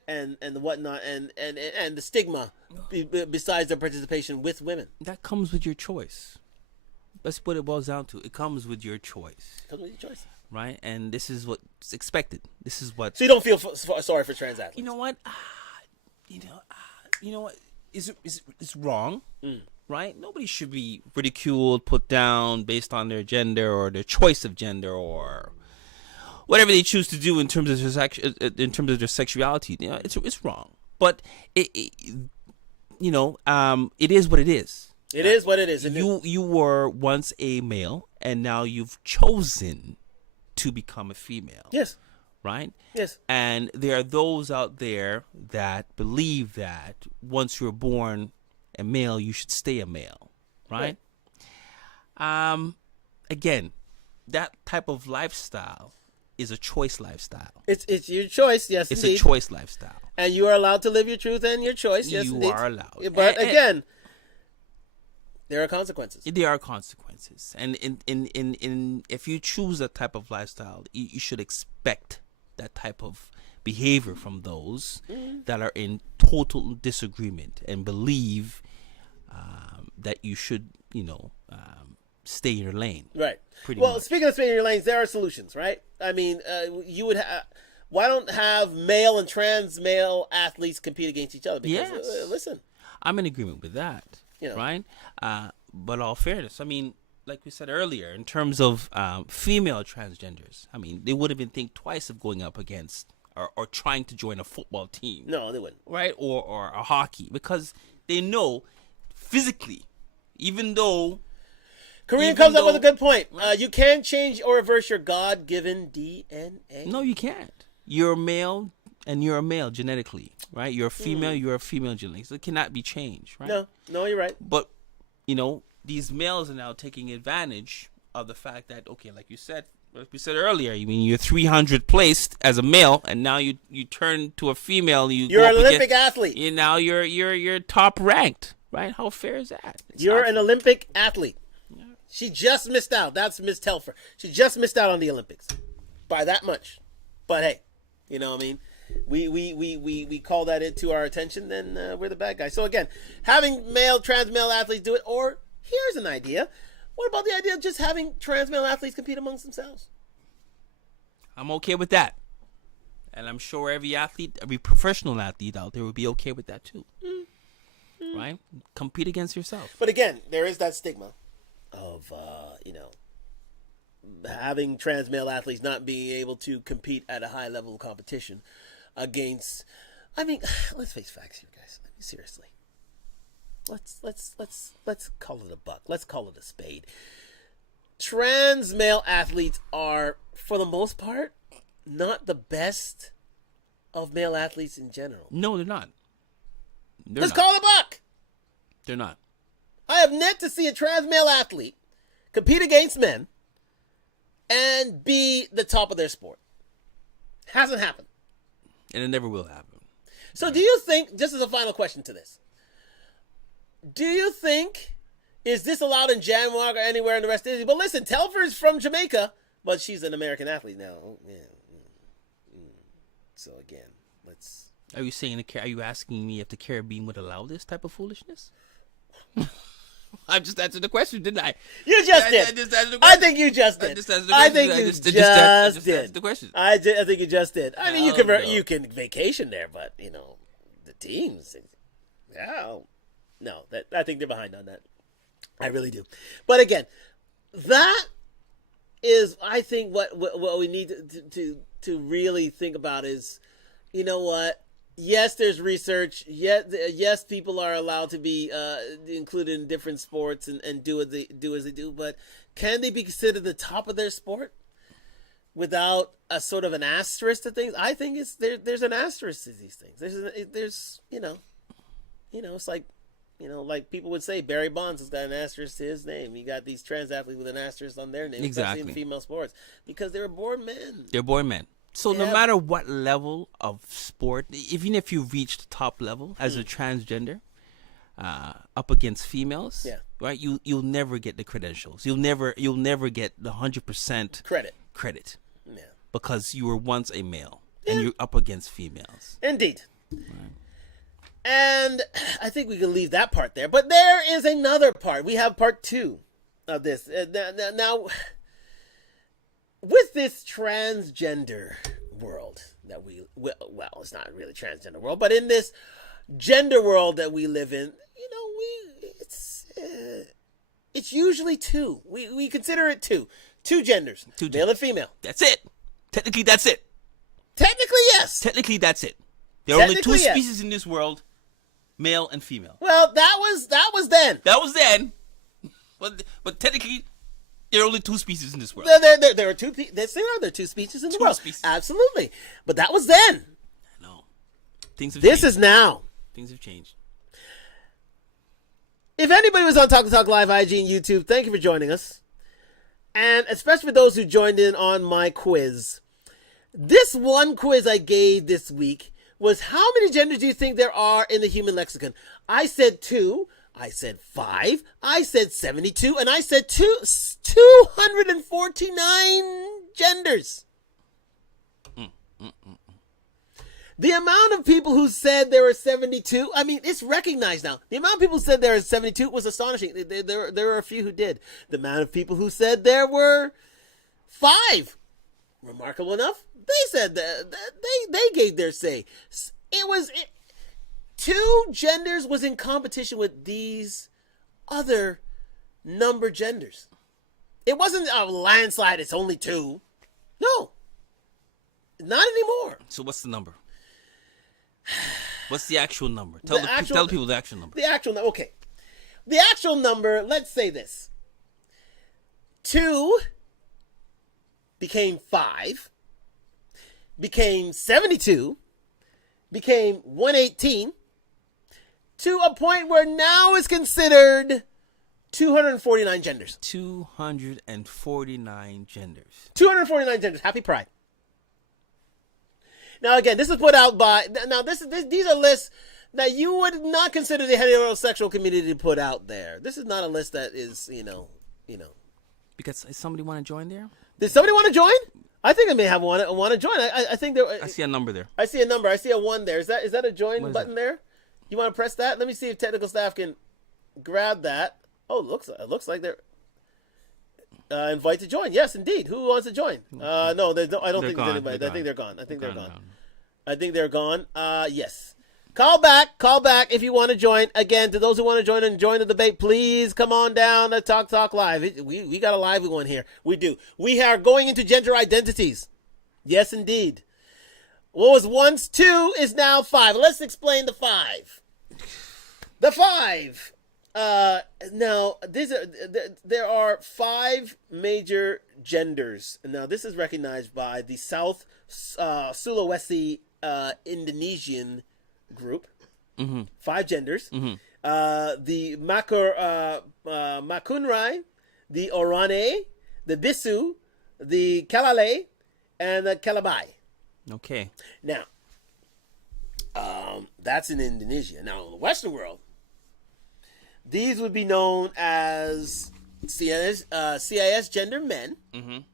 the whatnot and the stigma besides their participation with women. That comes with your choice. That's what it boils down to. It comes with your choice. Comes with your choice. Right? And this is what's expected. This is what. So you don't feel sorry for trans athletes? You know what? It's wrong. Right? Nobody should be ridiculed, put down based on their gender or their choice of gender or whatever they choose to do in terms of their sexuality. It's wrong. But it is what it is. It is what it is. You were once a male, and now you've chosen to become a female. Yes. Right? Yes. And there are those out there that believe that once you're born a male, you should stay a male. Right? Again, that type of lifestyle is a choice lifestyle. It's your choice, yes, it's indeed. A choice lifestyle. And you are allowed to live your truth and your choice, yes, indeed. You are allowed. But again, there are consequences. There are consequences. And in if you choose that type of lifestyle, you should expect that type of behavior from those that are in total disagreement and believe that you should, stay in your lane. Right. Pretty much. Speaking of staying in your lanes, there are solutions, right? I mean, you would why don't have male and trans male athletes compete against each other? Because, yes. Listen. I'm in agreement with that. Right? But all fairness, I mean, like we said earlier, in terms of female transgenders, I mean, they wouldn't even think twice of going up against or trying to join a football team. No, they wouldn't. Right? Or a hockey, because they know physically, even though... Kareem comes up with a good point. You can change or reverse your God-given DNA. No, you can't. You're a male and you're a male genetically, right? You're a female, you're a female genetically. So it cannot be changed, right? No, you're right. But, these males are now taking advantage of the fact that, okay, like you said, Like we said earlier, you mean you're 300 placed as a male, and now you turn to a female. You're an Olympic athlete. Now you're top ranked, right? How fair is that? You're an Olympic athlete. Yeah. She just missed out. That's Miss Telfer. She just missed out on the Olympics by that much. But hey, you know what I mean? We call that into our attention, then we're the bad guys. So again, having trans male athletes do it, or here's an idea. What about the idea of just having trans male athletes compete amongst themselves? I'm okay with that. And I'm sure every professional athlete out there would be okay with that too. Mm-hmm. Right? Compete against yourself. But again, there is that stigma of, having trans male athletes not being able to compete at a high level of competition against, let's face facts here, guys. Seriously. Let's call it a buck. Let's call it a spade. Trans male athletes are, for the most part, not the best of male athletes in general. No, they're not. Let's call it a buck. They're not. I have yet to see a trans male athlete compete against men and be the top of their sport. Hasn't happened. And it never will happen. So do you think, just as a final question to this, do you think, is this allowed in Janmark or anywhere in the rest of Italy? But listen, Telfer is from Jamaica, but she's an American athlete now. So again, let's... Are you asking me if the Caribbean would allow this type of foolishness? I just answered the question, didn't I? You just did. I think you just did. I think you just did. The question. I think you just did. I mean, you can vacation there, but the teams. Yeah, no, I think they're behind on that. I really do. But again, that is, I think, what we need to really think about is, you know what? Yes, there's research. Yes, people are allowed to be included in different sports and do as they do. But can they be considered the top of their sport without a sort of an asterisk to things? I think there's an asterisk to these things. There's it's like people would say Barry Bonds has got an asterisk to his name. You got these trans athletes with an asterisk on their name, exactly, especially in female sports, because they were born men. They're born men. So no matter what level of sport, even if you reach the top level as a transgender, up against females, right? You'll never get the credentials. You'll never get the 100% credit. Yeah. Because you were once a male and you're up against females. Indeed. Right. And I think we can leave that part there. But there is another part. We have part 2 of this. Now, with this transgender world that it's not really transgender world, but in this gender world that we live in, it's usually 2. We consider it 2 genders, male and female. That's it. Technically, that's it. Technically, yes. Technically, that's it. There are only 2 species in this world, male and female. Well, that was then. That was then. But technically, there are only 2 species in this world. There are 2. There are 2 species in the world. Species. Absolutely, but that was then. No, things have This changed. is now. Things have changed. If anybody was on Talkdtalklive IG and YouTube, thank you for joining us, and especially for those who joined in on my quiz. This one quiz I gave this week was, how many genders do you think there are in the human lexicon? I said 2. I said 5, I said 72, and I said 249 genders. The amount of people who said there were 72, it's recognized now. The amount of people who said there were 72 was astonishing. There were a few who did. The amount of people who said there were 5, remarkable enough, they said that they gave their say. 2 genders was in competition with these other number genders. It wasn't a landslide, it's only 2. No. Not anymore. So what's the number? What's the actual number? Tell people the actual number. The actual number, okay. The actual number, let's say this. 2 became 5, became 72, became 118, to a point where now is considered 249 genders. 249 genders. 249 genders. Happy Pride. Now, again, this is put out by... Now, these are lists that you would not consider the heterosexual community to put out there. This is not a list that is, you know. Because somebody want to join there? Did somebody want to join? I think I may have want to join. I think there. I see a number there. I see a number. I see a 1 there. Is that a join button there? You want to press that? Let me see if technical staff can grab that. Oh, it looks like they're invite to join. Yes, indeed. Who wants to join? No, there's no. I don't think there's anybody. I think they're gone. I think they're gone. Yes. Call back if you want to join. Again, to those who want to join and join the debate, please come on down to Talk Live. We got a lively one here. We do. We are going into gender identities. Yes, indeed. What was once 2 is now 5. Let's explain the 5. The 5. Now, there are 5 major genders. Now, this is recognized by the South Sulawesi Indonesian group. 5 genders. The Makunrai, the Orane, the Bisu, the Kalale, and the Kalabai. Okay. Now, that's in Indonesia. Now, in the Western world, these would be known as CIS gender men. And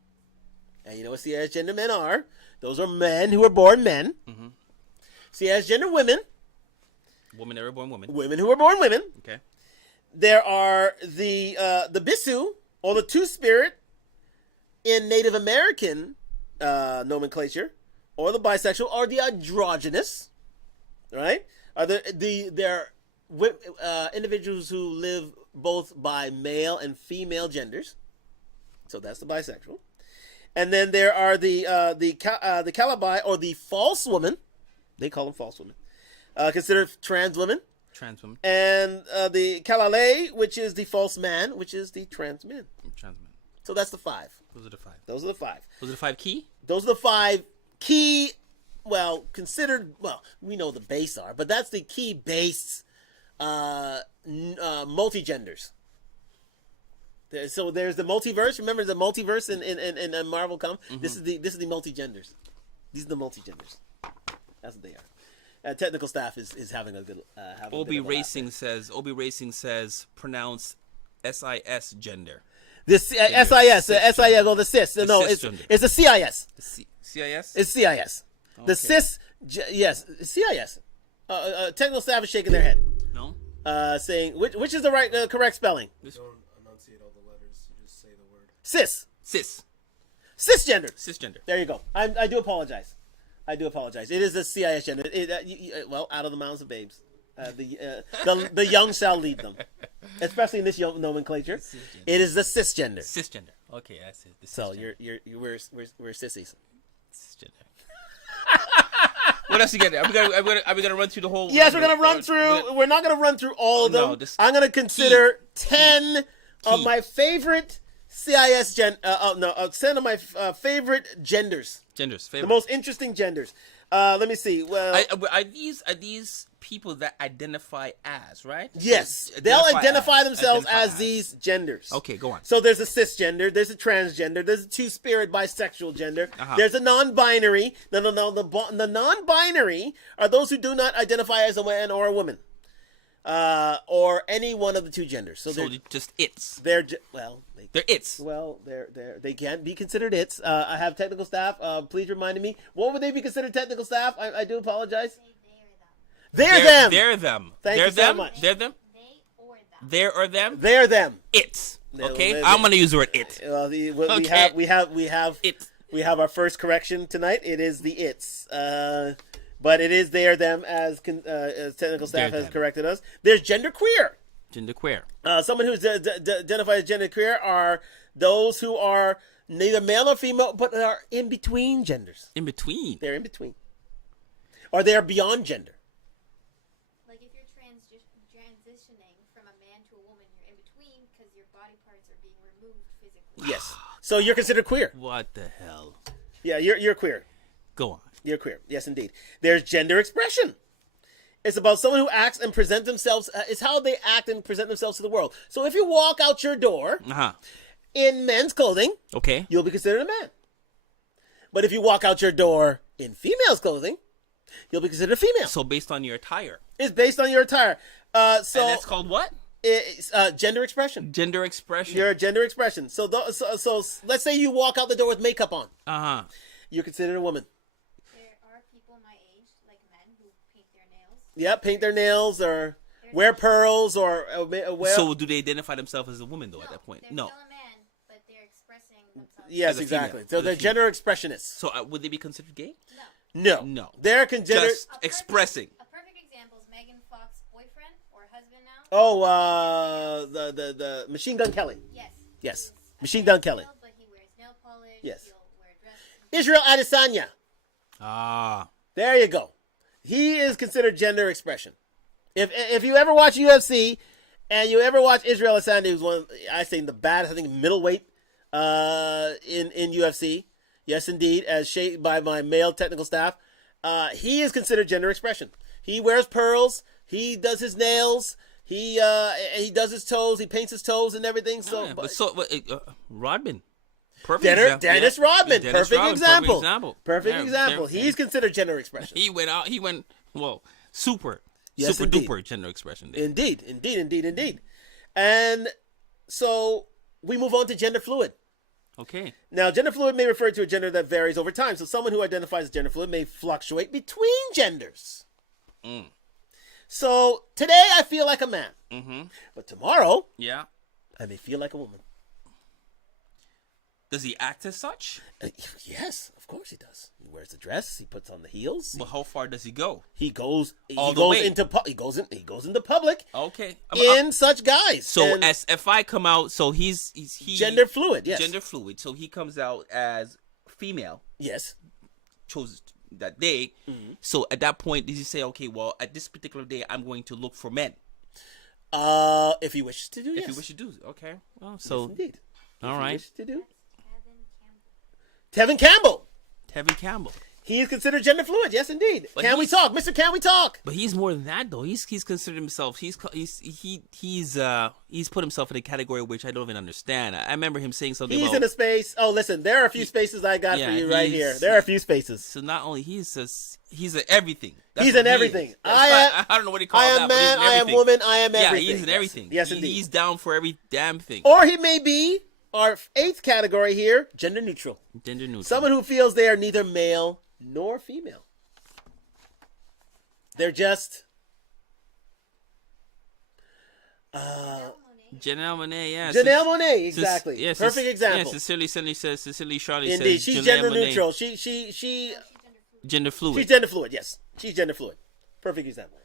you know what CIS gender men are? Those are men who are born men. CIS gender women. Women that were born women. Women who are born women. Okay. There are the Bisu, or the Two-Spirit in Native American nomenclature, or the bisexual, or the androgynous. Right? They're individuals who live both by male and female genders. So that's the bisexual. And then there are the Kalabai, or the false woman. They call them false women. Considered trans women. Trans women. And the Kalale, which is the false man, which is the trans man. Trans men. So that's the 5. Those are the 5. Those are the 5. Those are the 5 key? Those are the 5 key, considered, we know the base are, but that's the key base multi-genders. So there's the multiverse. Remember the multiverse in Marvel comics? This is the multi-genders. These are the multi-genders. That's what they are. Technical staff is having a good. Obi Racing says pronounce SIS gender. The SIS, well, the cis. No, it's a CIS. CIS? It's CIS. Okay. The cis, yes, CIS. Technical staff is shaking their head. No. Saying which is the right correct spelling. You don't enunciate all the letters. You just say the word. Cis. Cisgender. Cisgender. There you go. I do apologize. It is the CIS gender. Out of the mouths of babes. The young shall lead them. Especially in this nomenclature. It is the cisgender. Cisgender. Okay, that's it. So we're sissies. Cisgender. What else you get? Are we gonna run through the whole? Yes, we're gonna run through. We're not gonna run through all of them. No, I'm gonna consider 10 of my favorite CIS 10 of my favorite genders. Favorite. The most interesting genders. Let me see. Well, are these people that identify as, right? Yes, they'll identify themselves as these genders. Okay, go on. So there's a cisgender, there's a transgender, there's a two-spirit bisexual gender, there's a non-binary. No. The non-binary are those who do not identify as a man or a woman, or any one of the 2 genders. So they're just its. They're its. Well, they can't be considered its. I have technical staff. Please remind me. What would they be considered, technical staff? I do apologize. They're them. They're them. Thank you so much. They're them. They or them. They're them. It's. Okay, I'm gonna use the word it. Well, we have it. We have our first correction tonight. It is the it's. But it is they or them as technical staff has corrected us. There's genderqueer. Someone who's identified as genderqueer are those who are neither male or female, but are in between genders. In between. They're in between. Or they are beyond gender. Like if you're transitioning from a man to a woman, you're in between because your body parts are being removed physically. Yes. So you're considered queer. What the hell? Yeah, you're queer. Go on. You're queer. Yes, indeed. There's gender expression. It's about someone who acts and present themselves. It's how they act and present themselves to the world. So if you walk out your door in men's clothing, Okay. you'll be considered a man. But if you walk out your door in female's clothing, you'll be considered a female. So based on your attire. It's based on your attire. And that's called what? It's gender expression. Gender expression. Your gender expression. So let's say you walk out the door with makeup on. You're considered a woman. There are people my age, like men, who paint their nails. Yep, paint their nails or wear pearls or wear. So do they identify themselves as a woman though at that point? They're No. still a man, but they're expressing themselves. Yes, As a exactly. female. So As a they're female. gender expressionists. So would they be considered gay? No. No. They're considered. Just expressing. A perfect example is Megan Fox's boyfriend or husband now. Oh, the Machine Gun Kelly. Yes. Yes. He's Machine Gun Kelly. But he wears nail polish. Yes. He'll wear a dress. Israel Adesanya. There you go. He is considered gender expression. If you ever watch UFC and you ever watch Israel Adesanya, who's one of, I think the bad, I think middleweight in UFC. Yes, indeed, as shaped by my male technical staff. He is considered gender expression. He wears pearls. He does his nails. He does his toes. He paints his toes and everything. So, Rodman. Perfect Dennis example. Rodman. Dennis Perfect Rodman, example. Perfect Yeah, example. yeah. He's considered gender expression. He went super. Yes, super indeed. duper gender expression there. Indeed. And so we move on to gender fluid. Okay. Now, gender fluid may refer to a gender that varies over time. So someone who identifies as gender fluid may fluctuate between genders. So today I feel like a man. But tomorrow Yeah. I may feel like a woman. Does he act as such? Yes, of course he does. He wears the dress. He puts on the heels. But how far does he go? He goes way. into he goes into public. Okay. In such guise. So And as if I come out, so he gender fluid. Yes. gender fluid. So he comes out as female, Yes. chose that day. So at that point, does he say, okay, well, at this particular day, I'm going to look for men? If he wishes to do. If Yes. you wish to do, okay. Well, so Yes, indeed. all If he right, wishes to do. Kevin Campbell. Tevin Campbell. Tevin Campbell. He is considered gender fluid. Yes, indeed. But Can we he's- talk, Mr. Can we talk? But he's more than that, though. He's considered himself. He's put himself in a category which I don't even understand. I remember him saying something He's about. in a space. Oh, listen, there are a few spaces I got yeah, for you right he's- here. There are a few spaces. So not only he's an everything. That's He's what an he everything. is. I don't know what he calls I that. am but he's man. an I am everything. woman. I am Yeah, everything. he's an everything. Yes, indeed. He's down for every damn thing. Or he may be our eighth category here, gender neutral. Gender neutral. Someone who feels they are neither male nor female. They're just Janelle Monáe, yeah. Janelle Monáe, exactly. Perfect example. Yeah, Cecily Charlie Indeed, says she's Janelle gender Monáe, neutral. She gender fluid. she's gender fluid. Yes, she's gender fluid. Perfect example.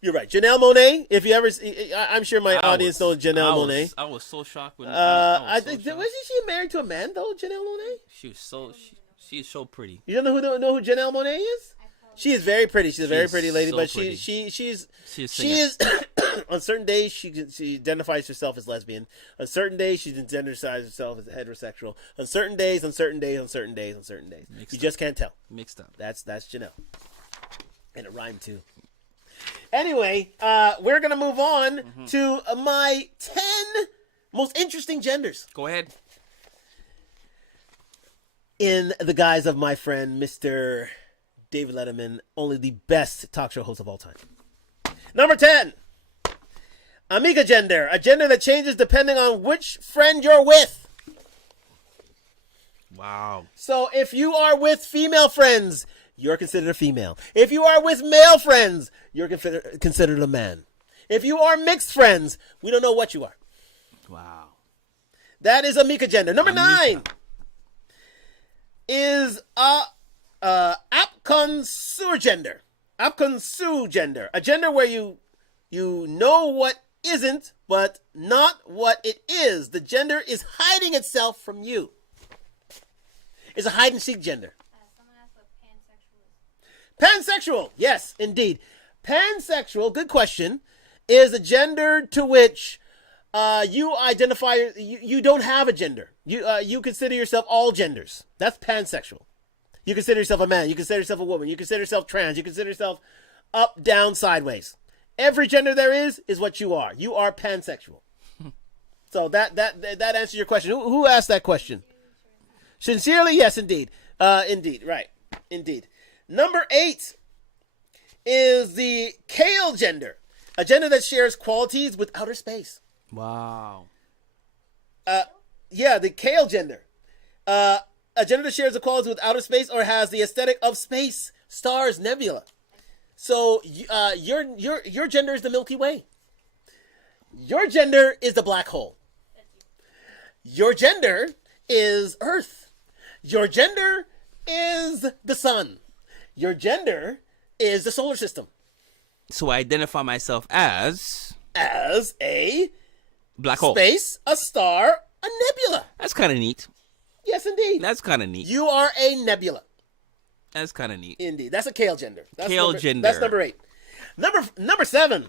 You're right, Janelle Monáe. If you ever, I'm sure my audience knows Janelle Monáe. I was so shocked when I think wasn't she married to a man though? Janelle Monáe. she is so pretty. You don't know who Janelle Monáe is? She is very pretty. She's a very She's pretty lady, so but pretty. she's She's she is on certain days she identifies herself as lesbian. On certain days she identifies herself as heterosexual. On certain days. You just can't tell. Mixed up. That's Janelle. And it rhymed too. Anyway, we're gonna move on to my 10 most interesting genders Go ahead. in the guise of my friend Mr. David Letterman, only the best talk show host of all time. Number 10, Amiga gender, a gender that changes depending on which friend you're with. Wow. So if you are with female friends, you're considered a female. If you are with male friends, you're considered a man. If you are mixed friends, we don't know what you are. Wow. That is Amiga gender. Number 9 is Apconsu gender. Apconsu gender, a gender where you know what isn't, but not what it is. The gender is hiding itself from you. It's a hide and seek gender. Someone asked what pansexual is. Pansexual, yes, indeed. Pansexual, good question, is a gender to which you identify. You don't have a gender. You consider yourself all genders. That's pansexual. You consider yourself a man. You consider yourself a woman. You consider yourself trans. You consider yourself up, down, sideways. Every gender there is what you are. You are pansexual. So that answers your question. Who asked that question? Sincerely, yes, indeed. Indeed, right. Indeed. Number 8 is the kale gender. A gender that shares qualities with outer space. Wow. Yeah, the kale gender. A gender that shares the qualities with outer space or has the aesthetic of space, stars, nebula. So your gender is the Milky Way. Your gender is the black hole. Your gender is Earth. Your gender is the sun. Your gender is the solar system. So I identify myself as a black hole, space, a star, a nebula. That's kind of neat. Yes, indeed. That's kind of neat. You are a nebula. That's kind of neat. Indeed. That's a kale gender. Gender. That's number 8. Number 7,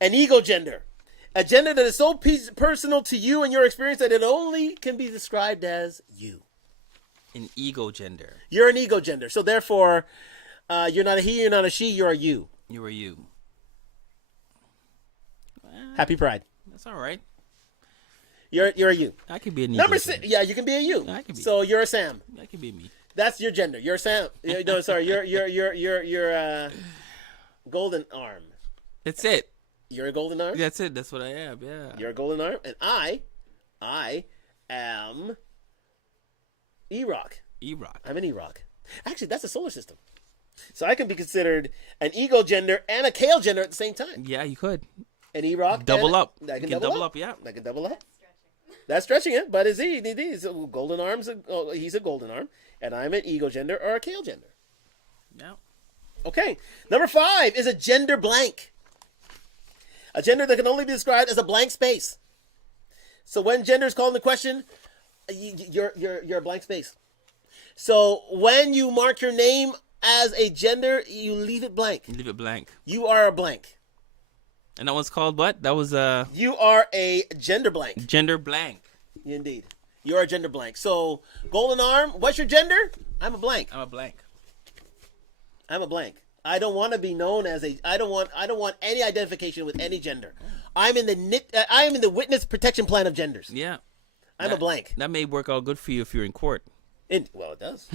an ego gender. A gender that is so personal to you and your experience that it only can be described as you. An ego gender. You're an ego gender. So therefore, you're not a he, you're not a she, you're a you. You are you. Happy Pride. That's all right. You're a you. I could be an ego Number gender. 6. Yeah, you can be a you. I can be. So you're a Sam. That could be me. That's your gender. You're a Sam. No, sorry. You're golden arm. That's it. You're a golden arm. That's it. That's what I am. Yeah. You're a golden arm, and I am E-Rock. E-Rock. I'm an E-Rock. Actually, that's a solar system. So I can be considered an ego gender and a kale gender at the same time. Yeah, you could. An E-Rock. Double up. I You can double up, yeah. I can double up. That's stretching it, but is he? He's a golden arms. He's a golden arm, and I'm an ego gender or a kale gender. Yeah. Okay. Number 5 is a gender blank. A gender that can only be described as a blank space. So when gender is called into question, you're a blank space. So when you mark your name as a gender, you leave it blank. Leave it blank. You are a blank. And that one's called what? That was You are a gender blank. gender blank. Indeed. You're a gender blank. So golden arm, what's your gender? I'm a blank. I'm a blank. I'm a blank. I don't want to be known as a. I don't want any identification with any gender. I am in the witness protection plan of genders. Yeah. I'm a blank. That may work out good for you if you're in court. Well, it does.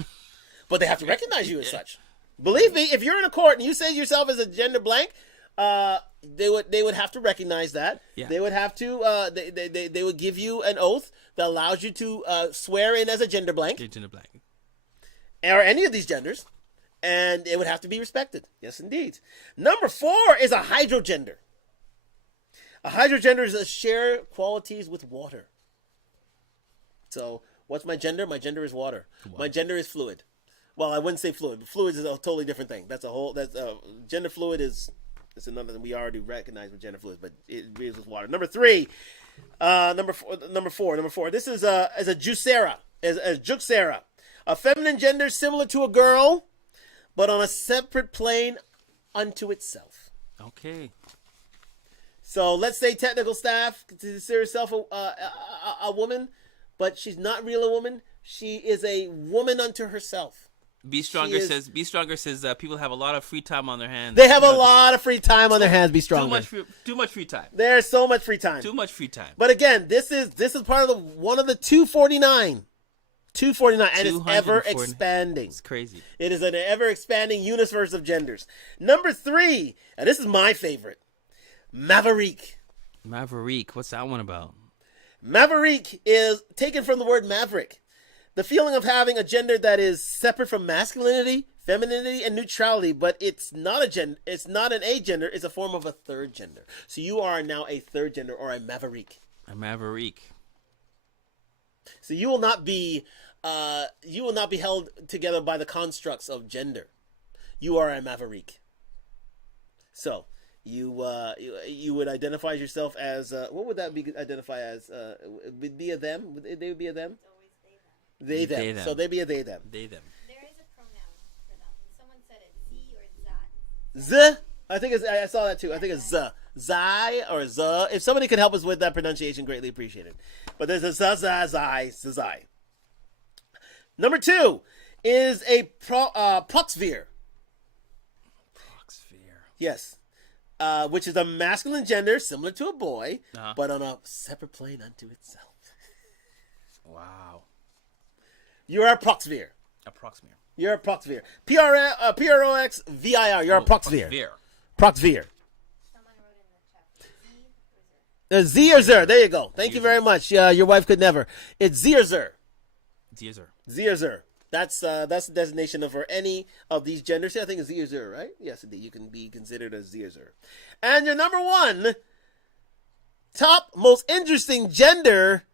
But they have to recognize you as such. Believe me, if you're in a court and you say yourself as a gender blank, they would have to recognize that. Yeah. They would have to. They would give you an oath that allows you to swear in as a gender blank. Gender blank. Or any of these genders. And it would have to be respected. Yes, indeed. Number 4 is a hydrogender. A hydrogender is a share qualities with water. So, what's my gender? My gender is water. Wow. My gender is fluid. Well, I wouldn't say fluid. But fluid is a totally different thing. Gender fluid is another thing we already recognize with gender fluid, but it deals with water. Number 3, number four. This is a juicera, a juxera, a feminine gender similar to a girl, but on a separate plane unto itself. Okay. So let's say technical staff consider herself a woman, but she's not really a woman. She is a woman unto herself. Be Stronger says people have a lot of free time on their hands. They have a lot of free time on their hands. Be Stronger. Too much free time. There's so much free time. Too much free time. But again, this is part of one of the 249. 249, and it's ever expanding. It's crazy. It is an ever expanding universe of genders. Number 3, and this is my favorite, Maverick. Maverick, what's that one about? Maverick is taken from the word maverick. The feeling of having a gender that is separate from masculinity, femininity, and neutrality, but it's not a gender. It's not an agender. It's a form of a third gender. So you are now a third gender or a Maverick. A Maverick. So you will not be held together by the constructs of gender. You are a Maverick. So you would identify yourself as what would that be identify as? Would be a them? They would be a them. They them. So they be a they them. They them. There is a pronoun for them. Someone said it Z or Zat. Z. I think I saw that too. I think it's Z. Zai or Z. If somebody could help us with that pronunciation, greatly appreciated. But there's a Z, Zai, Zai. Number 2 is a proxsphere. Proxsphere. Yes. Which is a masculine gender similar to a boy, but on a separate plane unto itself. Wow. You're a proxvir. Approximate. You're a proxvir. Proxvir. You're a proxvir. Proxvir. Someone wrote in the chat. Z or Zer. There you go. Thank you very much. Your wife could never. It's Z or Zer. Z or Zer. That's the designation for any of these genders. I think it's Z or Zer, right? Yes, indeed. You can be considered a Z or Zer. And your number one top most interesting gender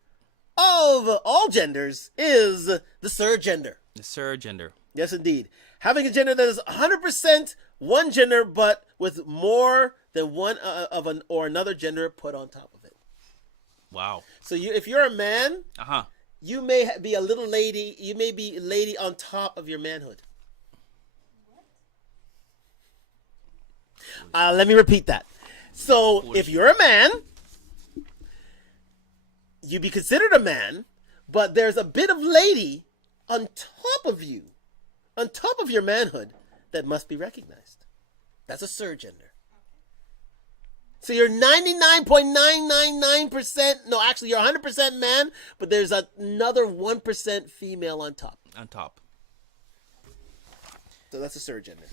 of all genders is the surgender. The surgender. Yes, indeed. Having a gender that is 100% one gender, but with more than one of an or another gender put on top of it. Wow. So if you're a man, you may be a little lady. You may be a lady on top of your manhood. Let me repeat that. So if you're a man, you be considered a man, but there's a bit of lady on top of you, on top of your manhood, that must be recognized. That's a surgender. So you're 99.999%, no, actually you're 100% man, but there's another 1% female on top. So that's a surgender.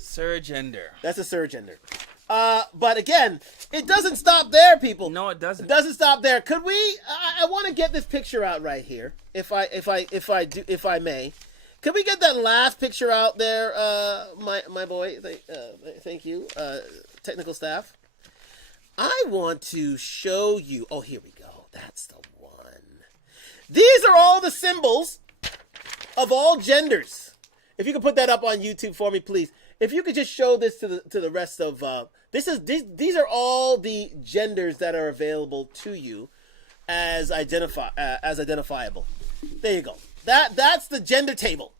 That's a surgender. But again, it doesn't stop there, people. No, it doesn't. It doesn't stop there. Could we? I want to get this picture out right here, if I may. Could we get that last picture out there, my boy? Thank you, technical staff. I want to show you. Oh, here we go. That's the one. These are all the symbols of all genders. If you could put that up on YouTube for me, please. If you could just show this to the rest of these are all the genders that are available to you as identifiable. There you go. That's the gender table.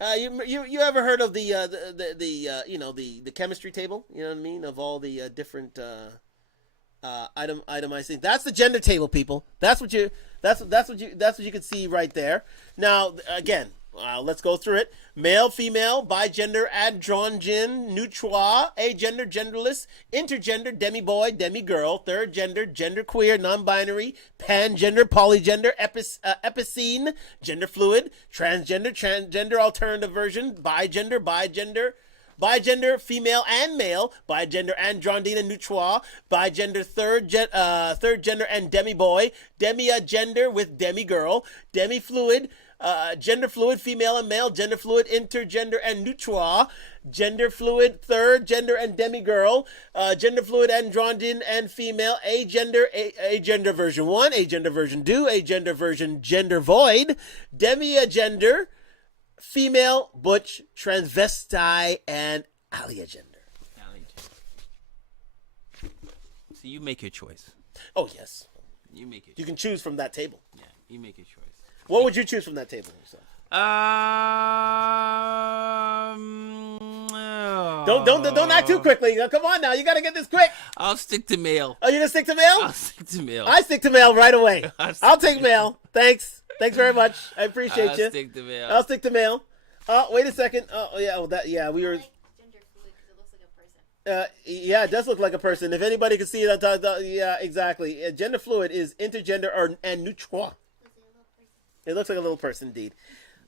You ever heard of the chemistry table? You know what I mean, of all the different itemized things. That's the gender table, people. That's what you can see right there. Now again. Let's go through it. Male, female, bigender, androgen, neutral, agender, genderless, intergender, demi-boy, demi-girl, third gender, genderqueer, non-binary, pangender, polygender, epicene, gender fluid, transgender, alternative version, bigender, female and male, bigender, androgen and neutral, bigender, third gender and demi-boy, demi-gender with demi-girl, demi-fluid, gender fluid, female and male, gender fluid, intergender and neutral, gender fluid, third gender and demi-girl, gender fluid, androgen and female, agender version 1, agender version 2, agender version gender void, demi-gender, female, butch, transvestite, and aliagender. So you make your choice. Oh, yes. You make it. You can choose from that table. Yeah, you make your choice. What would you choose from that table yourself? Don't act too quickly. Come on now, you gotta get this quick. I'll stick to male. Oh, you're gonna stick to male? I'll stick to male. I stick to male right away. I'll take male. Thanks very much. I appreciate you. I'll stick to male. I'll stick to male. Oh, wait a second. Oh, yeah. Oh, we were. I like gender fluid because it looks like a person. Yeah, it does look like a person. If anybody can see it, yeah, exactly. Gender fluid is intergender and neutral. It looks like a little person, indeed.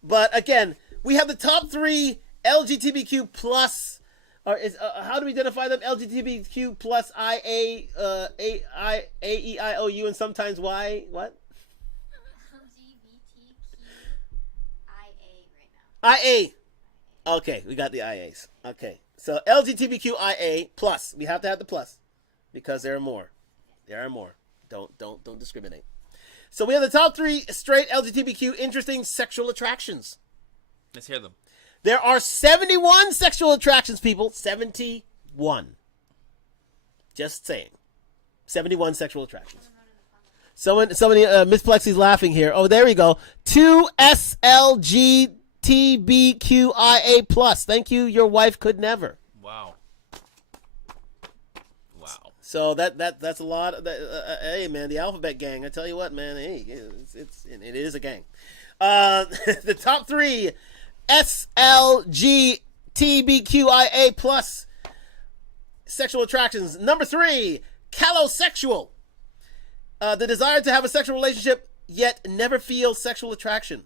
But again, we have the top 3 LGBTQ plus. How do we identify them? LGBTQ plus IA, AEIOU, and sometimes Y. What? LGBTQIA right now. IA. Okay, we got the IAs. Okay, so LGBTQIA plus. We have to have the plus because there are more. There are more. Don't discriminate. So we have the top 3 straight LGBTQ interesting sexual attractions. Let's hear them. There are 71 sexual attractions, people. 71. Just saying. 71 sexual attractions. Somebody, Miss Plexi's laughing here. Oh, there we go. 2 SLGTBQIA plus. Thank you. Your wife could never. Wow. So that's a lot. Hey man, the alphabet gang. I tell you what, man. Hey, it is a gang. The top 3 SLGTBQIA plus sexual attractions. Number 3, callosexual. The desire to have a sexual relationship yet never feel sexual attraction.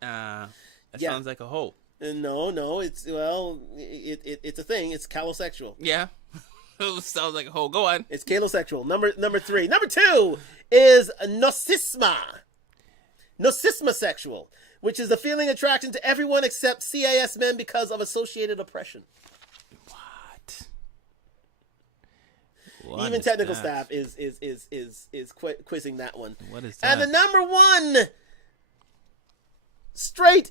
That sounds like a hoe. No, it's it's a thing. It's callosexual. Yeah. It sounds like a hoe. Go on. It's callosexual. Number 3. Number 2 is nocisma. Nocisma sexual, which is the feeling attraction to everyone except CIS men because of associated oppression. What Even is technical that? staff is quizzing that one. What is that? And the number 1 straight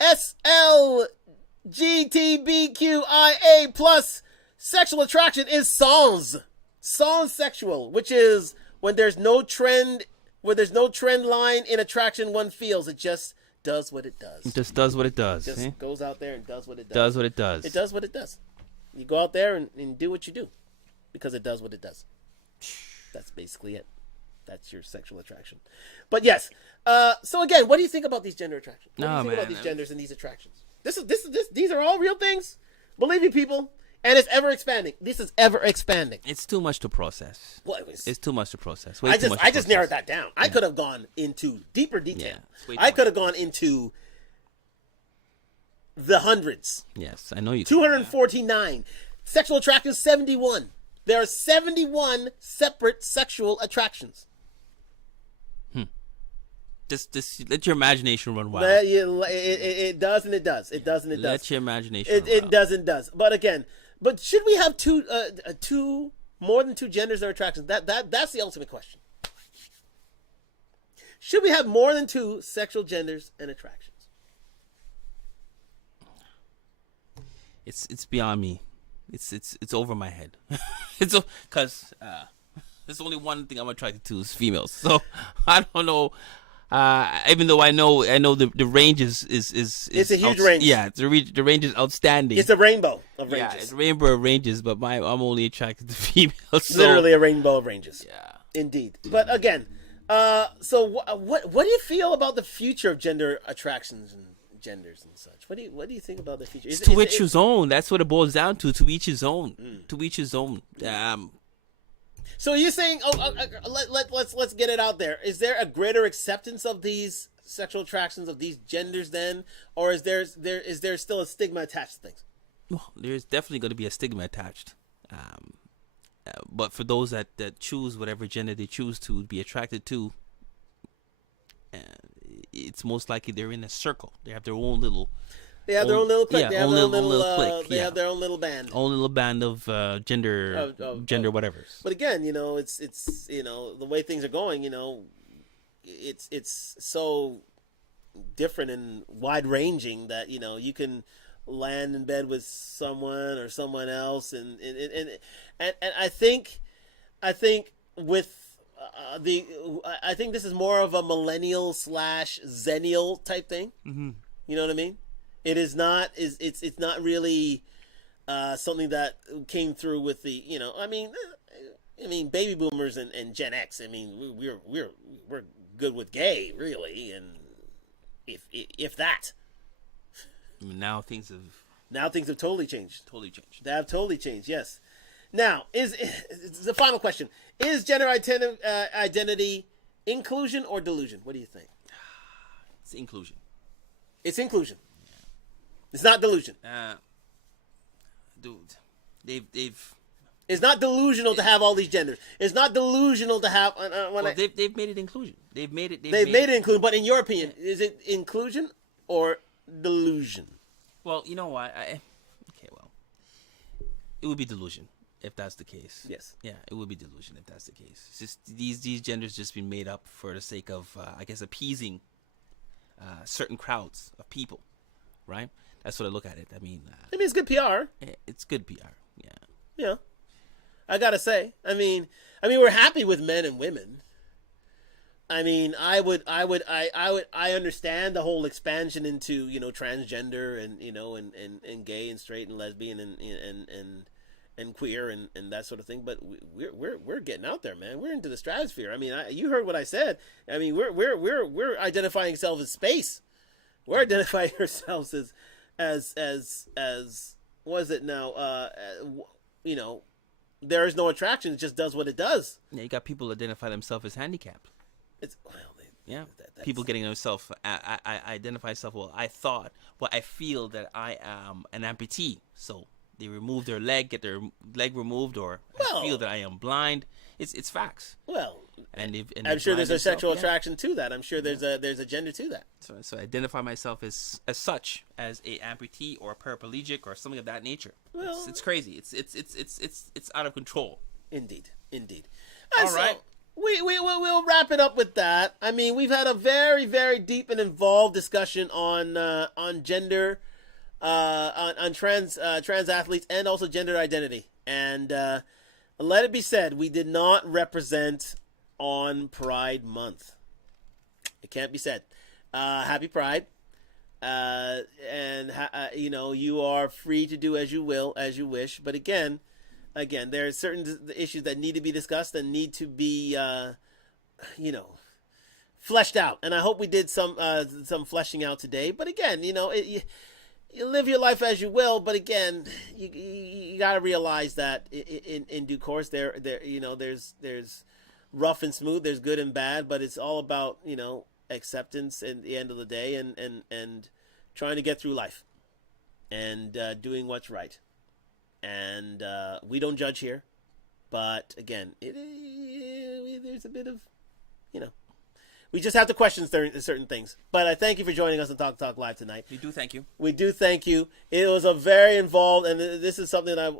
SLGTBQIA plus sexual attraction is sans sexual, which is when there's no trend line in attraction one feels. It just does what it does. It just does what it does. Just goes out there and does what it does. Does what it does. It does what it does. You go out there and do what you do because it does what it does. That's basically it. That's your sexual attraction. But yes. So again, what do you think about these gender attractions? What do you think about these genders and these attractions? These are all real things. Believe me, people. And it's ever expanding. This is ever expanding. It's too much to process. Well, it's too much to process. I just narrowed that down. I could have gone into deeper detail. I could have gone into the hundreds. Yes, I know you. 249. Sexual attractions, 71. There are 71 separate sexual attractions. Just let your imagination run wild. It does and it does. It does and it does. Let your imagination run It wild. does and does. But again, should we have more than two genders or attractions? That's the ultimate question. Should we have more than 2 sexual genders and attractions? It's beyond me. It's over my head. It's because there's only one thing I'm attracted to is females. So I don't know. Even though I know the range is it's a huge range. Yeah, the range is outstanding. It's a rainbow of ranges. Yeah, it's a rainbow of ranges, but I'm only attracted to females. So. Literally a rainbow of ranges. Yeah, indeed. But again, so what do you feel about the future of gender attractions and genders and such? What do you think about the future? To each his own. That's what it boils down to. To each his own. To each his own. So you're saying, let's get it out there. Is there a greater acceptance of these sexual attractions of these genders then, or is there still a stigma attached to things? Well, there's definitely going to be a stigma attached. But for those that choose whatever gender they choose to be attracted to, it's most likely they're in a circle. They have their own little. They have their own little clique. Yeah, they have their own little clique. They yeah. have their own little band. Own little band of gender whatever. But again, it's the way things are going. It's so different and wide ranging that you can land in bed with someone or someone else, and I think with I think this is more of a millennial / zennial type thing. Mm-hmm. You know what I mean? It is not. It's not really something that came through with the. I mean, baby boomers and Gen X. I mean, we're good with gay, really, and if that. Now things have totally changed. They have totally changed. Yes. Now is the final question: is gender identity inclusion or delusion? What do you think? It's inclusion. It's inclusion. It's not delusion. Dude, they've. It's not delusional to have all these genders. It's not delusional to have. They've made it inclusion. They've made it inclusion. But in your opinion, is it inclusion or delusion? Well, you know what? It would be delusion if that's the case. Yes. Yeah, it would be delusion if that's the case. It's just these genders just been made up for the sake of, appeasing certain crowds of people, right? That's what I look at it. I mean, it's good PR. It's good PR. Yeah. Yeah. I gotta say. I mean, we're happy with men and women. I mean, I understand the whole expansion into transgender and and gay and straight and lesbian and queer and that sort of thing. But we're getting out there, man. We're into the stratosphere. I mean, you heard what I said. I mean, we're identifying ourselves as space. We're identifying ourselves as what is it now? You know, there is no attraction. It just does what it does. Yeah, you got people identify themselves as handicapped. It's Yeah, people getting themselves I identify self. Well, I feel that I am an amputee, so they remove their leg, get their leg removed, or I feel that I am blind. It's facts. Well, and I'm sure there's a sexual attraction to that. I'm sure there's a gender to that. So I identify myself as such, as a amputee or a paraplegic or something of that nature. Well, it's crazy. It's out of control. Indeed. All right. We'll wrap it up with that. I mean, we've had a very, very deep and involved discussion on gender, on trans athletes, and also gender identity. And let it be said, we did not represent on Pride Month. It can't be said. Happy Pride, and you know, you are free to do as you will, as you wish. But again, there are certain issues that need to be discussed and need to be, you know, fleshed out. And I hope we did some fleshing out today. But again, you know, you live your life as you will. But again, you got to realize that in due course, there you know, there's rough and smooth, there's good and bad. But it's all about, you know, acceptance at the end of the day, and trying to get through life and doing what's right. And we don't judge here, but again, there's a bit of, you know, we just have to question certain things. But I thank you for joining us on Talk Live tonight. We do thank you. We do thank you. It was a very involved, and this is something that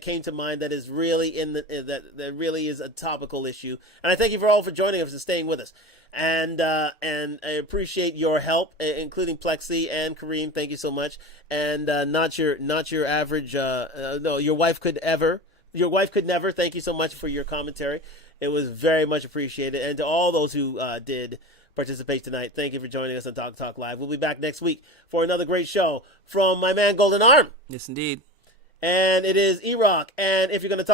came to mind that is really that really is a topical issue. And I thank you for joining us and staying with us. And I appreciate your help, including Plexi and Kareem. Thank you so much. And not your average. No, your wife could never. Thank you so much for your commentary. It was very much appreciated. And to all those who did participate tonight, thank you for joining us on Talk Live. We'll be back next week for another great show from my man Golden Arm. Yes, indeed. And it is E-Rock. And if you're going to talk